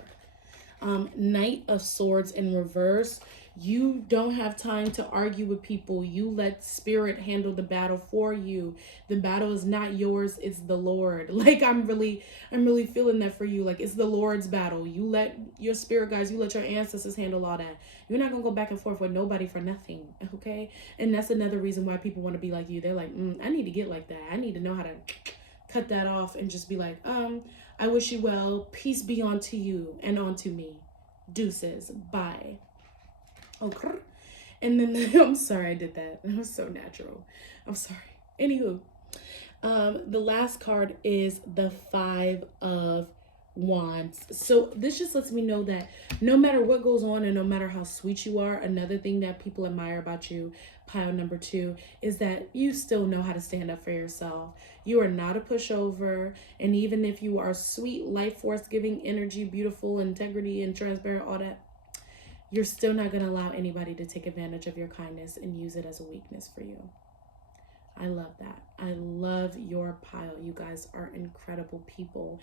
Knight of Swords in reverse. You don't have time to argue with people. You let spirit handle the battle for you. The battle is not yours, it's the Lord. Like, I'm really feeling that for you. Like, it's the Lord's battle. You let your spirit guides, you let your ancestors handle all that. You're not gonna go back and forth with nobody for nothing, okay? And that's another reason why people want to be like you. They're like, I need to get like that. I need to know how to cut that off and just be like, I wish you well. Peace be unto you and unto me. Deuces. Bye. Okay. And then I'm sorry I did that. That was so natural. I'm sorry. Anywho, the last card is the 5 of Wands. So this just lets me know that no matter what goes on and no matter how sweet you are, another thing that people admire about you, pile number 2, is that you still know how to stand up for yourself. You are not a pushover. And even if you are sweet, life force giving energy, beautiful, integrity, and transparent, all that, you're still not going to allow anybody to take advantage of your kindness and use it as a weakness for you. I love that. I love your pile. You guys are incredible people.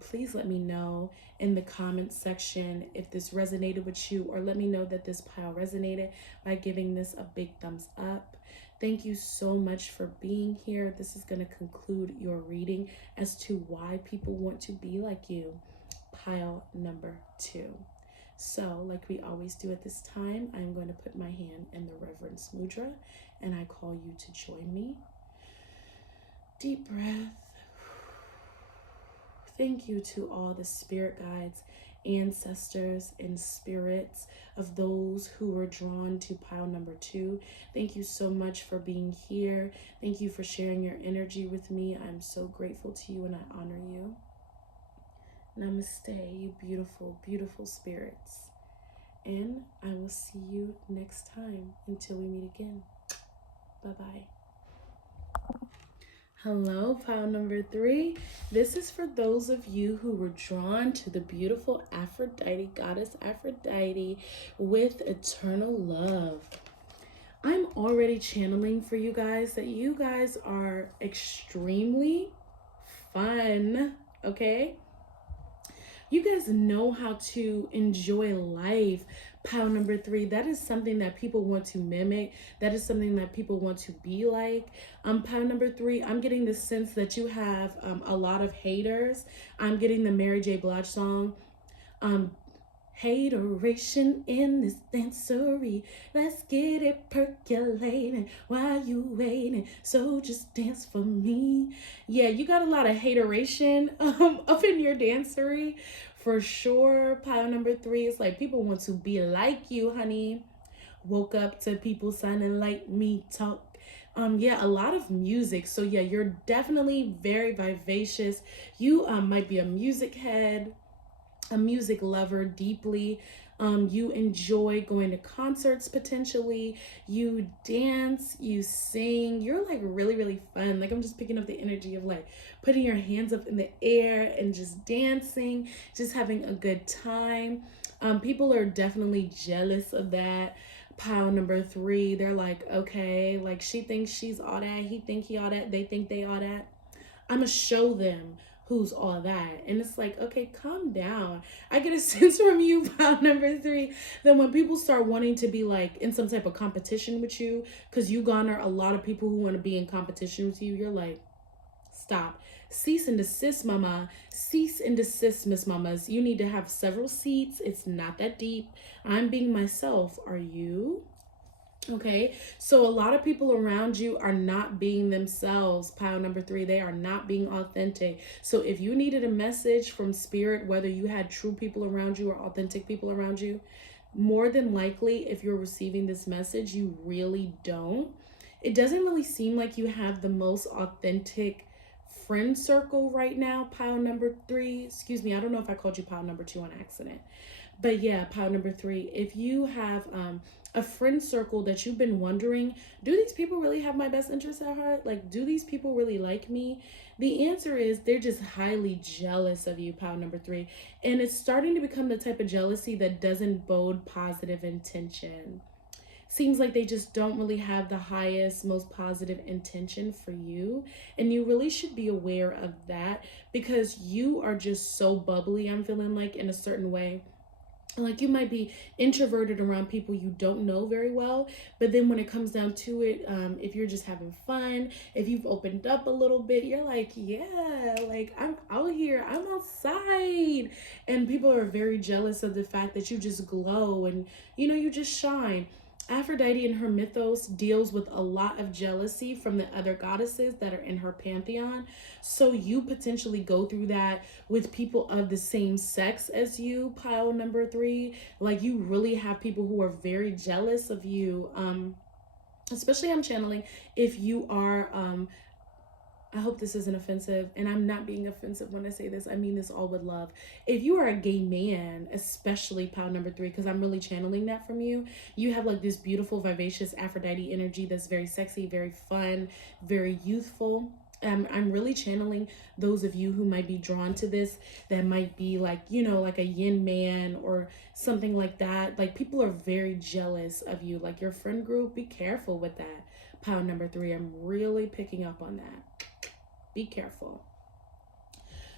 Please let me know in the comments section if this resonated with you, or let me know that this pile resonated by giving this a big thumbs up. Thank you so much for being here. This is going to conclude your reading as to why people want to be like you. Pile number 2. So, like we always do at this time, I'm going to put my hand in the Reverence Mudra, and I call you to join me. Deep breath. Thank you to all the spirit guides ancestors and spirits of those who were drawn to pile number 2. Thank you so much for being here. Thank you for sharing your energy with me. I'm so grateful to you and I honor you. Namaste, you beautiful, beautiful spirits. And I will see you next time until we meet again. Bye-bye. Hello, pile number 3. This is for those of you who were drawn to the beautiful Aphrodite, goddess Aphrodite, with eternal love. I'm already channeling for you guys that you guys are extremely fun, okay? You guys know how to enjoy life. Pile number 3, that is something that people want to mimic. That is something that people want to be like. Pile number 3, I'm getting the sense that you have a lot of haters. I'm getting the Mary J. Blige song. Hateration in this dancery. Let's get it percolating while you waiting. So just dance for me. Yeah, you got a lot of hateration up in your dancery. For sure, pile number 3 is like people want to be like you, honey. Woke up to people sounding like me talk. Yeah, a lot of music. So yeah, you're definitely very vivacious. You might be a music head, a music lover deeply. You enjoy going to concerts potentially. You dance, you sing. You're like really, really fun. Like I'm just picking up the energy of like putting your hands up in the air and just dancing, just having a good time. People are definitely jealous of that. Pile number 3, they're like, okay, like she thinks she's all that. He think he all that. They think they all that. I'm gonna show them who's all that. And it's like, okay, calm down. I get a sense from you, pile number 3, that when people start wanting to be like in some type of competition with you, because you garner a lot of people who want to be in competition with you, you're like, stop. Cease and desist, mama. Cease and desist, Miss Mamas. You need to have several seats. It's not that deep. I'm being myself. Are you? Okay, so a lot of people around you are not being themselves. Pile number 3, they are not being authentic. So if you needed a message from spirit, whether you had true people around you or authentic people around you, more than likely, if you're receiving this message, you really don't. It doesn't really seem like you have the most authentic friend circle right now, pile number 3. Excuse me, I don't know if I called you pile number 2 on accident. But yeah, pile number 3, if you have a friend circle that you've been wondering, do these people really have my best interests at heart? Like, do these people really like me? The answer is they're just highly jealous of you, pile number 3. And it's starting to become the type of jealousy that doesn't bode positive intention. Seems like they just don't really have the highest, most positive intention for you. And you really should be aware of that because you are just so bubbly, I'm feeling like, in a certain way. Like you might be introverted around people you don't know very well, but then when it comes down to it, if you're just having fun, if you've opened up a little bit, you're like, yeah, like I'm out here, I'm outside. And people are very jealous of the fact that you just glow and, you know, you just shine. Aphrodite in her mythos deals with a lot of jealousy from the other goddesses that are in her pantheon. So you potentially go through that with people of the same sex as you, pile number 3. Like you really have people who are very jealous of you. Especially I'm channeling if you are I hope this isn't offensive, and I'm not being offensive when I say this. I mean this all with love. If you are a gay man, especially pile number 3, because I'm really channeling that from you, you have like this beautiful, vivacious Aphrodite energy that's very sexy, very fun, very youthful. I'm really channeling those of you who might be drawn to this, that might be like, you know, like a yin man or something like that. Like people are very jealous of you. Like your friend group, be careful with that. Pile number 3, I'm really picking up on that. Be careful.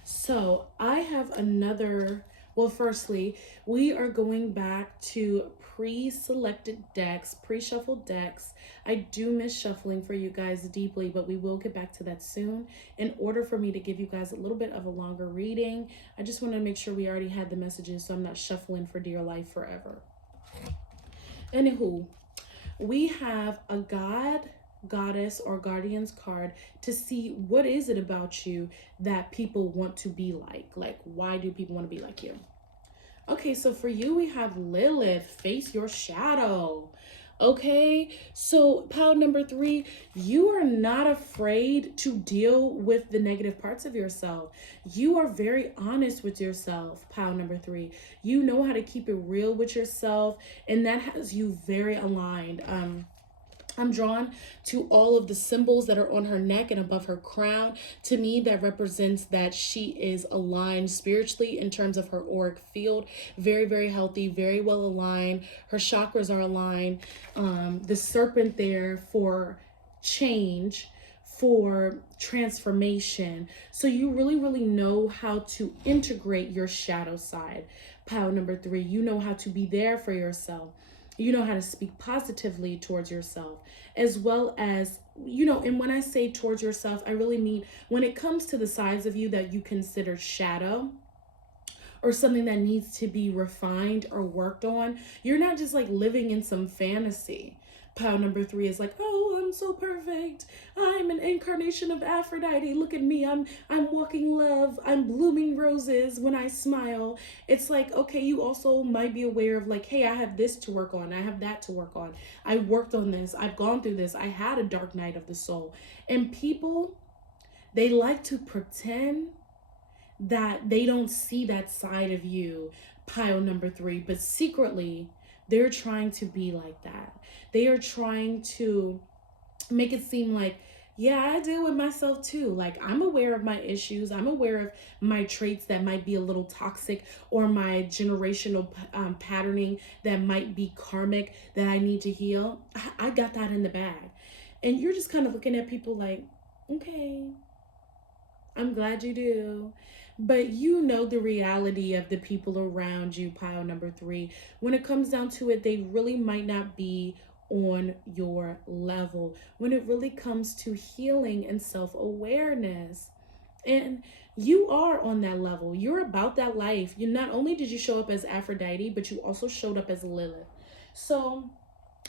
So I have another, well, firstly, we are going back to pre-selected decks, pre-shuffled decks. I do miss shuffling for you guys deeply, but we will get back to that soon. In order for me to give you guys a little bit of a longer reading, I just want to make sure we already had the messages so I'm not shuffling for dear life forever. Anywho, we have a god, goddess, or guardian's card to see what is it about you that people want to be like. Like, why do people want to be like you? Okay, so for you, we have Lilith, face your shadow. Okay, so pile number 3, you are not afraid to deal with the negative parts of yourself. You are very honest with yourself, pile number 3. You know how to keep it real with yourself, and that has you very aligned. I'm drawn to all of the symbols that are on her neck and above her crown. To me, that represents that she is aligned spiritually in terms of her auric field. Very, very healthy, very well aligned. Her chakras are aligned. The serpent there for change, for transformation. So you really, really know how to integrate your shadow side. Pile number 3, you know how to be there for yourself. You know how to speak positively towards yourself, as well as, and when I say towards yourself, I really mean when it comes to the sides of you that you consider shadow or something that needs to be refined or worked on. You're not just like living in some fantasy. Pile number 3 is like, oh, I'm so perfect. I'm an incarnation of Aphrodite. Look at me. I'm walking love. I'm blooming roses when I smile. It's like, okay, you also might be aware of like, hey, I have this to work on. I have that to work on. I worked on this. I've gone through this. I had a dark night of the soul. And people, they like to pretend that they don't see that side of you, pile number 3, but secretly they're trying to be like that. They are trying to make it seem like, yeah, I deal with myself too. Like, I'm aware of my issues. I'm aware of my traits that might be a little toxic, or my generational patterning that might be karmic that I need to heal. I got that in the bag. And you're just kind of looking at people like, okay, I'm glad you do. But you know the reality of the people around you, pile number 3. When it comes down to it, they really might not be on your level when it really comes to healing and self-awareness. And you are on that level. You're about that life. You not only did you show up as Aphrodite, but you also showed up as Lilith. So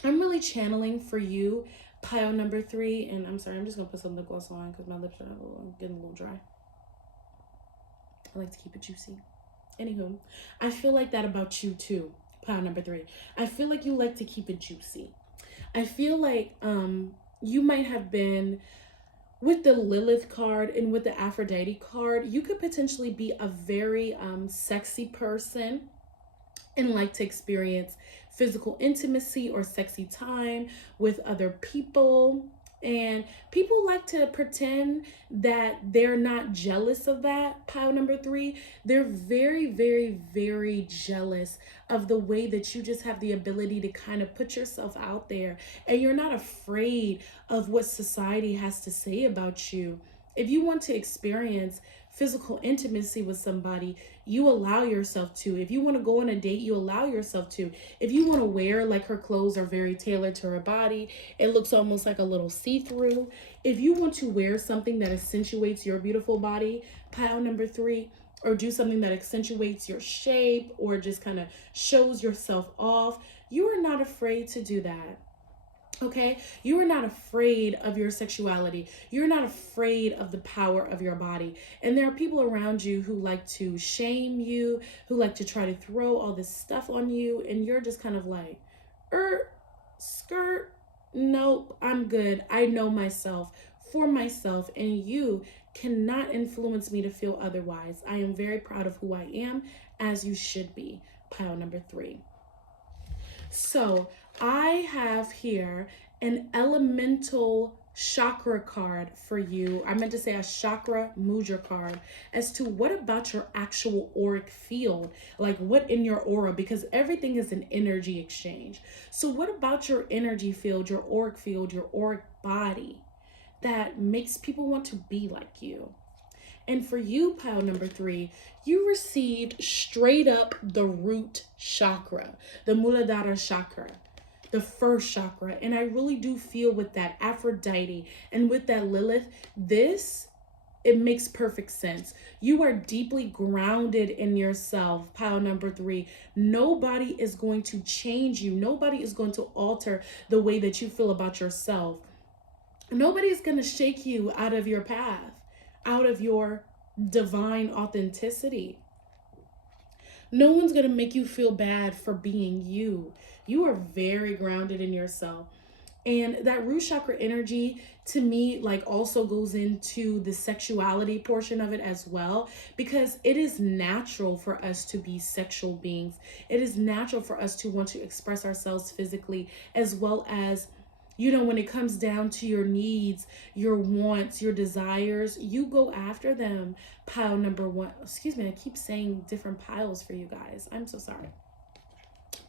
I'm really channeling for you, pile number 3. And I'm sorry, I'm just gonna put some lip gloss on because my lips are getting a little dry. I like to keep it juicy. Anywho, I feel like that about you too, pile number 3. I feel like you like to keep it juicy. I feel like you might have been, with the Lilith card and with the Aphrodite card, you could potentially be a very sexy person and like to experience physical intimacy or sexy time with other people. And people like to pretend that they're not jealous of that, pile number 3. They're very, very, very jealous of the way that you just have the ability to kind of put yourself out there. And you're not afraid of what society has to say about you. If you want to experience physical intimacy with somebody, you allow yourself to. If you want to go on a date, you allow yourself to. If you want to wear, like, her clothes are very tailored to her body, it looks almost like a little see-through. If you want to wear something that accentuates your beautiful body, pile number 3, or do something that accentuates your shape or just kind of shows yourself off, you are not afraid to do that. Okay, you are not afraid of your sexuality. You're not afraid of the power of your body. And there are people around you who like to shame you, who like to try to throw all this stuff on you, and you're just kind of like, skirt, nope, I'm good. I know myself for myself, and you cannot influence me to feel otherwise. I am very proud of who I am, as you should be, pile number 3. So I have here an elemental chakra card for you. I meant to say a chakra mudra card as to what about your actual auric field, like what in your aura, because everything is an energy exchange. So what about your energy field, your auric body that makes people want to be like you? And for you, pile number 3, you received straight up the root chakra, the Muladhara chakra, the first chakra. And I really do feel with that Aphrodite and with that Lilith, it makes perfect sense. You are deeply grounded in yourself, pile number 3. Nobody is going to change you. Nobody is going to alter the way that you feel about yourself. Nobody is going to shake you out of your path, out of your divine authenticity. No one's going to make you feel bad for being you. You are very grounded in yourself. And that root chakra energy to me like also goes into the sexuality portion of it as well, because it is natural for us to be sexual beings. It is natural for us to want to express ourselves physically, as well as, you know, when it comes down to your needs, your wants, your desires, you go after them. Pile number one, excuse me, I keep saying different piles for you guys. I'm so sorry.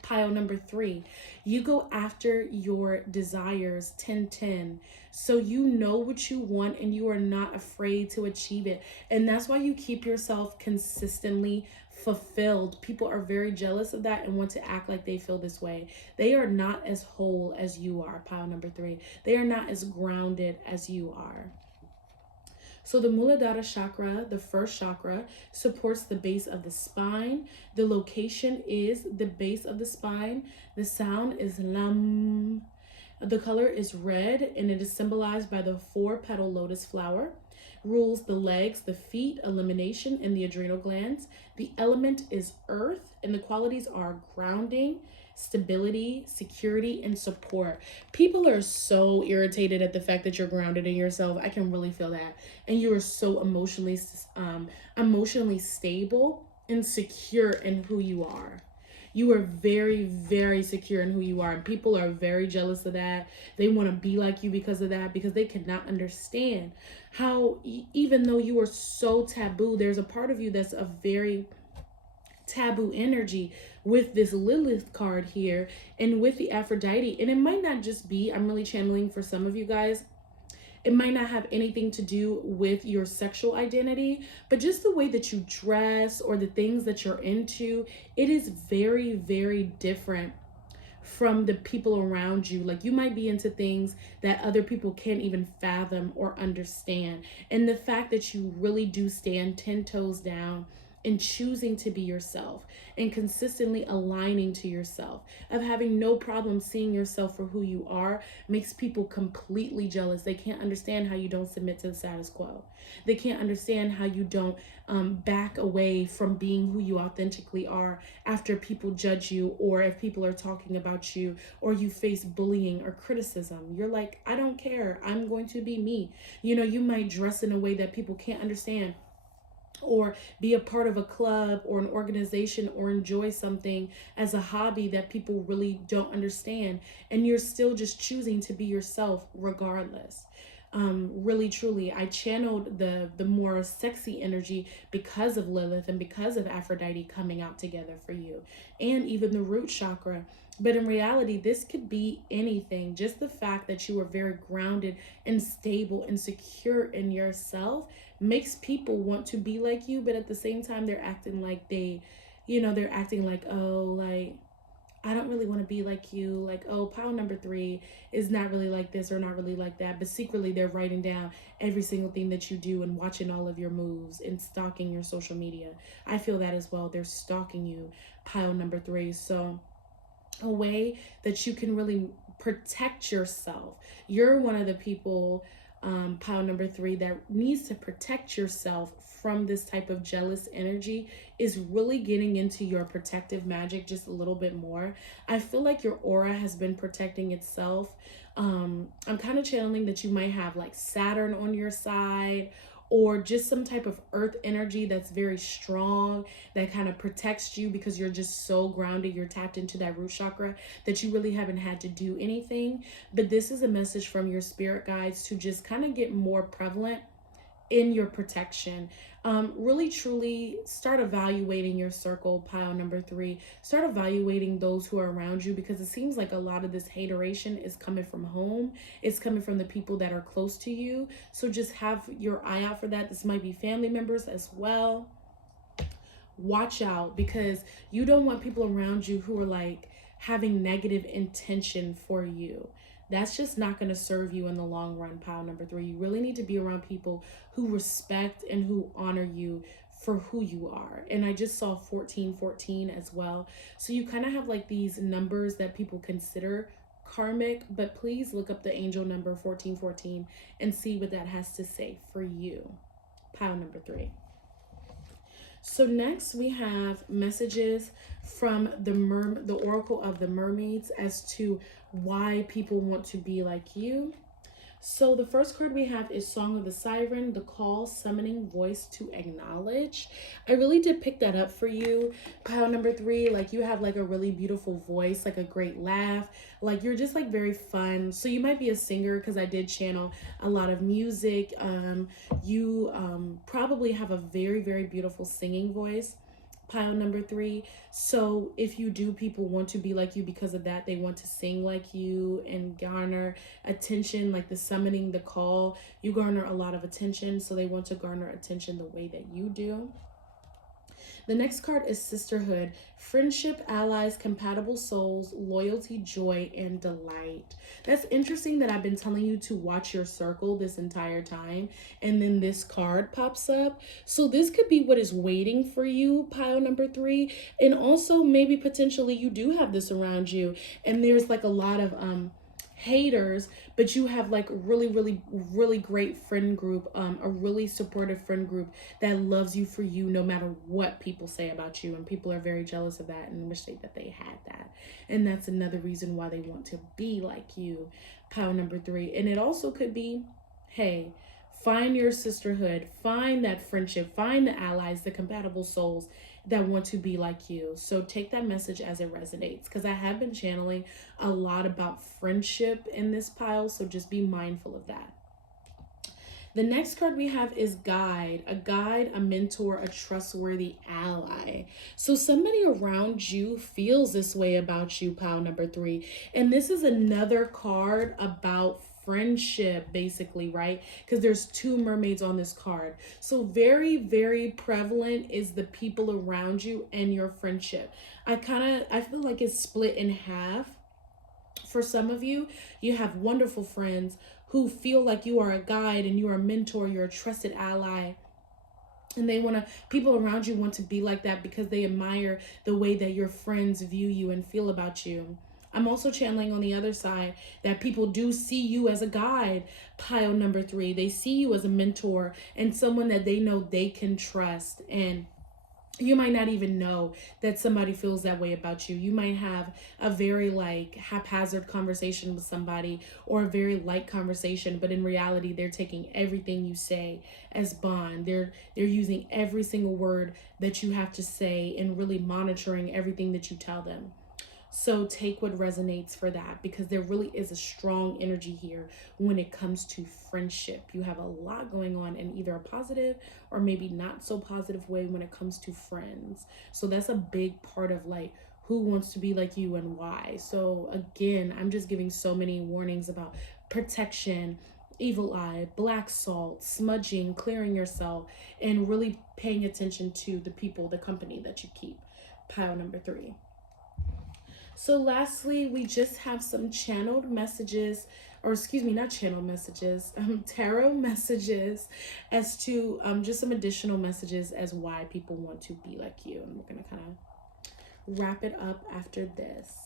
Pile number 3, you go after your desires 10-10. So you know what you want and you are not afraid to achieve it. And that's why you keep yourself consistently fulfilled. People are very jealous of that and want to act like they feel this way. They are not as whole as you are, pile number 3. They are not as grounded as you are. So the Muladhara chakra, the first chakra, supports the base of the spine. The location is the base of the spine. The sound is lam. The color is red, and it is symbolized by the 4-petal lotus flower. Rules the legs, the feet, elimination, and the adrenal glands. The element is earth, and the qualities are grounding, stability, security, and support. People are so irritated at the fact that you're grounded in yourself. I can really feel that. And you are so emotionally stable and secure in who you are. You are very, very secure in who you are. And people are very jealous of that. They want to be like you because of that, because they cannot understand how, even though you are so taboo, there's a part of you that's a very taboo energy with this Lilith card here and with the Aphrodite. And it might not just be, I'm really channeling for some of you guys, it might not have anything to do with your sexual identity, but just the way that you dress or the things that you're into, it is very, very different from the people around you. Like, you might be into things that other people can't even fathom or understand. And the fact that you really do stand 10 toes down and choosing to be yourself and consistently aligning to yourself, of having no problem seeing yourself for who you are, makes people completely jealous. They can't understand how you don't submit to the status quo. They can't understand how you don't back away from being who you authentically are after people judge you, or if people are talking about you, or you face bullying or criticism. You're like, I don't care. I'm going to be me. You know, you might dress in a way that people can't understand, or be a part of a club or an organization, or enjoy something as a hobby that people really don't understand, and you're still just choosing to be yourself regardless. Really truly, I channeled the more sexy energy because of Lilith and because of Aphrodite coming out together for you, and even the root chakra. But in reality, this could be anything. Just the fact that you are very grounded and stable and secure in yourself makes people want to be like you, but at the same time, they're acting like they're acting like, oh, like, I don't really want to be like you. Like, oh, pile number 3 is not really like this or not really like that. But secretly, they're writing down every single thing that you do and watching all of your moves and stalking your social media. I feel that as well. They're stalking you, pile number 3. So a way that you can really protect yourself. You're one of the people, pile number 3, that needs to protect yourself from this type of jealous energy, is really getting into your protective magic just a little bit more. I feel like your aura has been protecting itself. I'm kind of channeling that you might have like Saturn on your side, or just some type of earth energy that's very strong, that kind of protects you because you're just so grounded, you're tapped into that root chakra, that you really haven't had to do anything. But this is a message from your spirit guides to just kind of get more prevalent in your protection. Really truly start evaluating your circle, pile number 3. Start evaluating those who are around you, because it seems like a lot of this hateration is coming from home. It's coming from the people that are close to you. So just have your eye out for that. This might be family members as well. Watch out, because you don't want people around you who are like having negative intention for you. That's just not going to serve you in the long run, pile number 3. You really need to be around people who respect and who honor you for who you are. And I just saw 1414 as well. So you kind of have like these numbers that people consider karmic, but please look up the angel number 1414 and see what that has to say for you, pile number 3. So next we have messages from the Oracle of the Mermaids as to why people want to be like you. So the first card we have is Song of the Siren, the call, summoning voice to acknowledge. I really did pick that up for you. Pile number 3, like you have like a really beautiful voice, like a great laugh. Like you're just like very fun. So you might be a singer because I did channel a lot of music. You probably have a very, very beautiful singing voice. Pile number 3. So if you do, people want to be like you because of that. They want to sing like you and garner attention, like the summoning, the call. You garner a lot of attention, so they want to garner attention the way that you do. The next card is Sisterhood, friendship, allies, compatible souls, loyalty, joy, and delight. That's interesting that I've been telling you to watch your circle this entire time, and then this card pops up. So this could be what is waiting for you, pile number 3. And also maybe potentially you do have this around you, and there's like a lot of haters, but you have like really great friend group, a really supportive friend group that loves you for you no matter what people say about you, and people are very jealous of that and wish that they had that, and that's another reason why they want to be like you, pile number 3. And it also could be, hey, find your sisterhood, find that friendship, find the allies, the compatible souls that want to be like you. So take that message as it resonates, because I have been channeling a lot about friendship in this pile, so just be mindful of that. The next card we have is guide, a mentor, a trustworthy ally. So somebody around you feels this way about you, pile number 3. And this is another card about friendship, basically, right? Because there's 2 mermaids on this card. So very, very prevalent is the people around you and your friendship. I feel like it's split in half. For some of you, you have wonderful friends who feel like you are a guide and you are a mentor, you're a trusted ally. And people around you want to be like that because they admire the way that your friends view you and feel about you. I'm also channeling on the other side that people do see you as a guide, pile number 3. They see you as a mentor and someone that they know they can trust. And you might not even know that somebody feels that way about you. You might have a very like haphazard conversation with somebody, or a very light conversation, but in reality, they're taking everything you say as bond. They're using every single word that you have to say and really monitoring everything that you tell them. So take what resonates for that, because there really is a strong energy here when it comes to friendship. You have a lot going on in either a positive or maybe not so positive way when it comes to friends. So that's a big part of like who wants to be like you and why. So again, I'm just giving so many warnings about protection, evil eye, black salt, smudging, clearing yourself, and really paying attention to the people, the company that you keep. Pile number 3. So lastly, we just have some channeled messages, or excuse me, not channeled messages, tarot messages as to just some additional messages as why people want to be like you. And we're going to kind of wrap it up after this.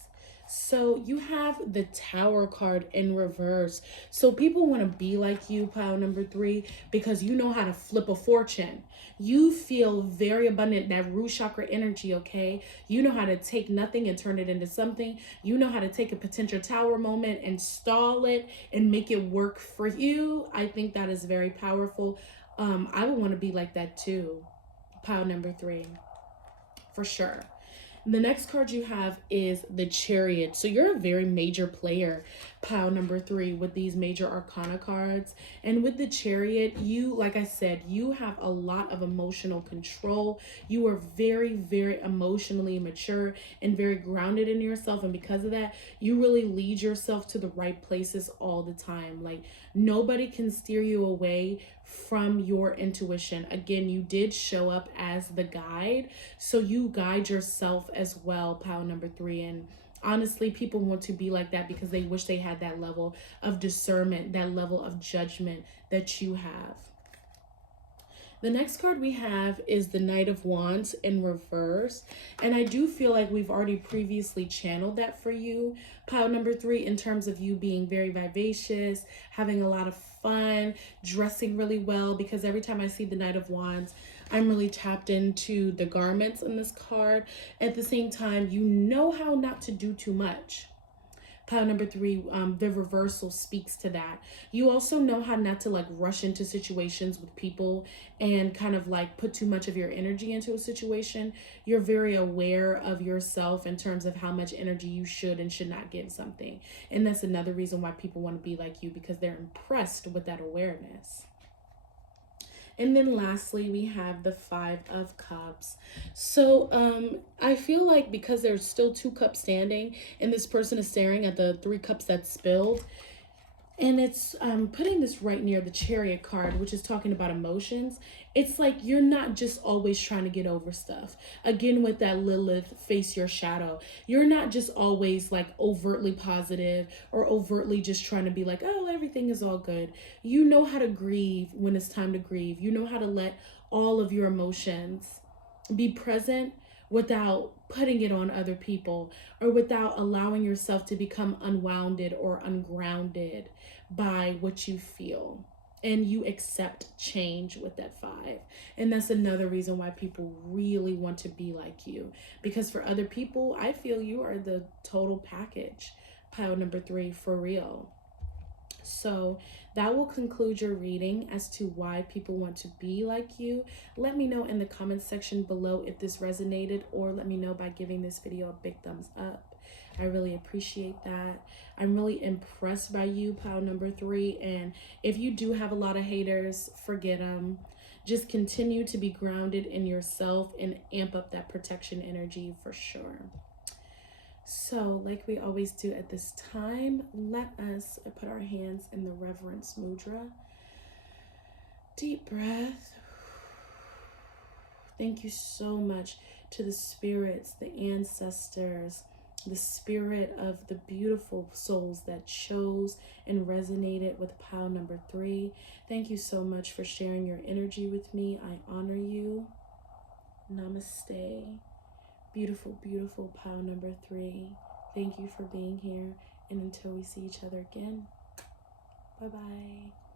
So you have the Tower card in reverse. So people want to be like you, pile number 3, because you know how to flip a fortune. You feel very abundant, that root chakra energy, okay? You know how to take nothing and turn it into something. You know how to take a potential tower moment and stall it and make it work for you. I think that is very powerful. I would want to be like that too, pile number 3, for sure. The next card you have is the Chariot. So you're a very major player, pile number 3, with these major arcana cards. And with the Chariot, you, like I said, you have a lot of emotional control. You are very, very emotionally mature and very grounded in yourself. And because of that, you really lead yourself to the right places all the time. Like nobody can steer you away from your intuition. Again, you did show up as the guide, so you guide yourself as well, pile number 3. And honestly, people want to be like that because they wish they had that level of discernment, that level of judgment that you have. The next card we have is the Knight of Wands in reverse. And I do feel like we've already previously channeled that for you, pile number 3, in terms of you being very vivacious, having a lot of fun, dressing really well, because every time I see the Knight of Wands, I'm really tapped into the garments in this card. At the same time, you know how not to do too much. Pile number 3, the reversal speaks to that. You also know how not to like rush into situations with people and kind of like put too much of your energy into a situation. You're very aware of yourself in terms of how much energy you should and should not give something. And that's another reason why people want to be like you, because they're impressed with that awareness. And then lastly, we have the 5 of Cups. So I feel like because there's still 2 cups standing and this person is staring at the 3 cups that spilled, and it's putting this right near the Chariot card, which is talking about emotions. It's like you're not just always trying to get over stuff. Again, with that Lilith, face your shadow. You're not just always like overtly positive or overtly just trying to be like, oh, everything is all good. You know how to grieve when it's time to grieve. You know how to let all of your emotions be present without putting it on other people, or without allowing yourself to become unwounded or ungrounded by what you feel. And you accept change with that 5. And that's another reason why people really want to be like you, because for other people, I feel you are the total package. Pile number 3, for real. So that will conclude your reading as to why people want to be like you. Let me know in the comments section below if this resonated, or let me know by giving this video a big thumbs up. I really appreciate that. I'm really impressed by you, pile number 3. And if you do have a lot of haters, forget them. Just continue to be grounded in yourself and amp up that protection energy for sure. So, like we always do at this time, let us put our hands in the reverence mudra. Deep breath. Thank you so much to the spirits, the ancestors, the spirit of the beautiful souls that chose and resonated with pile number 3. Thank you so much for sharing your energy with me. I honor you. Namaste. Beautiful, beautiful pile number 3. Thank you for being here. And until we see each other again, bye-bye.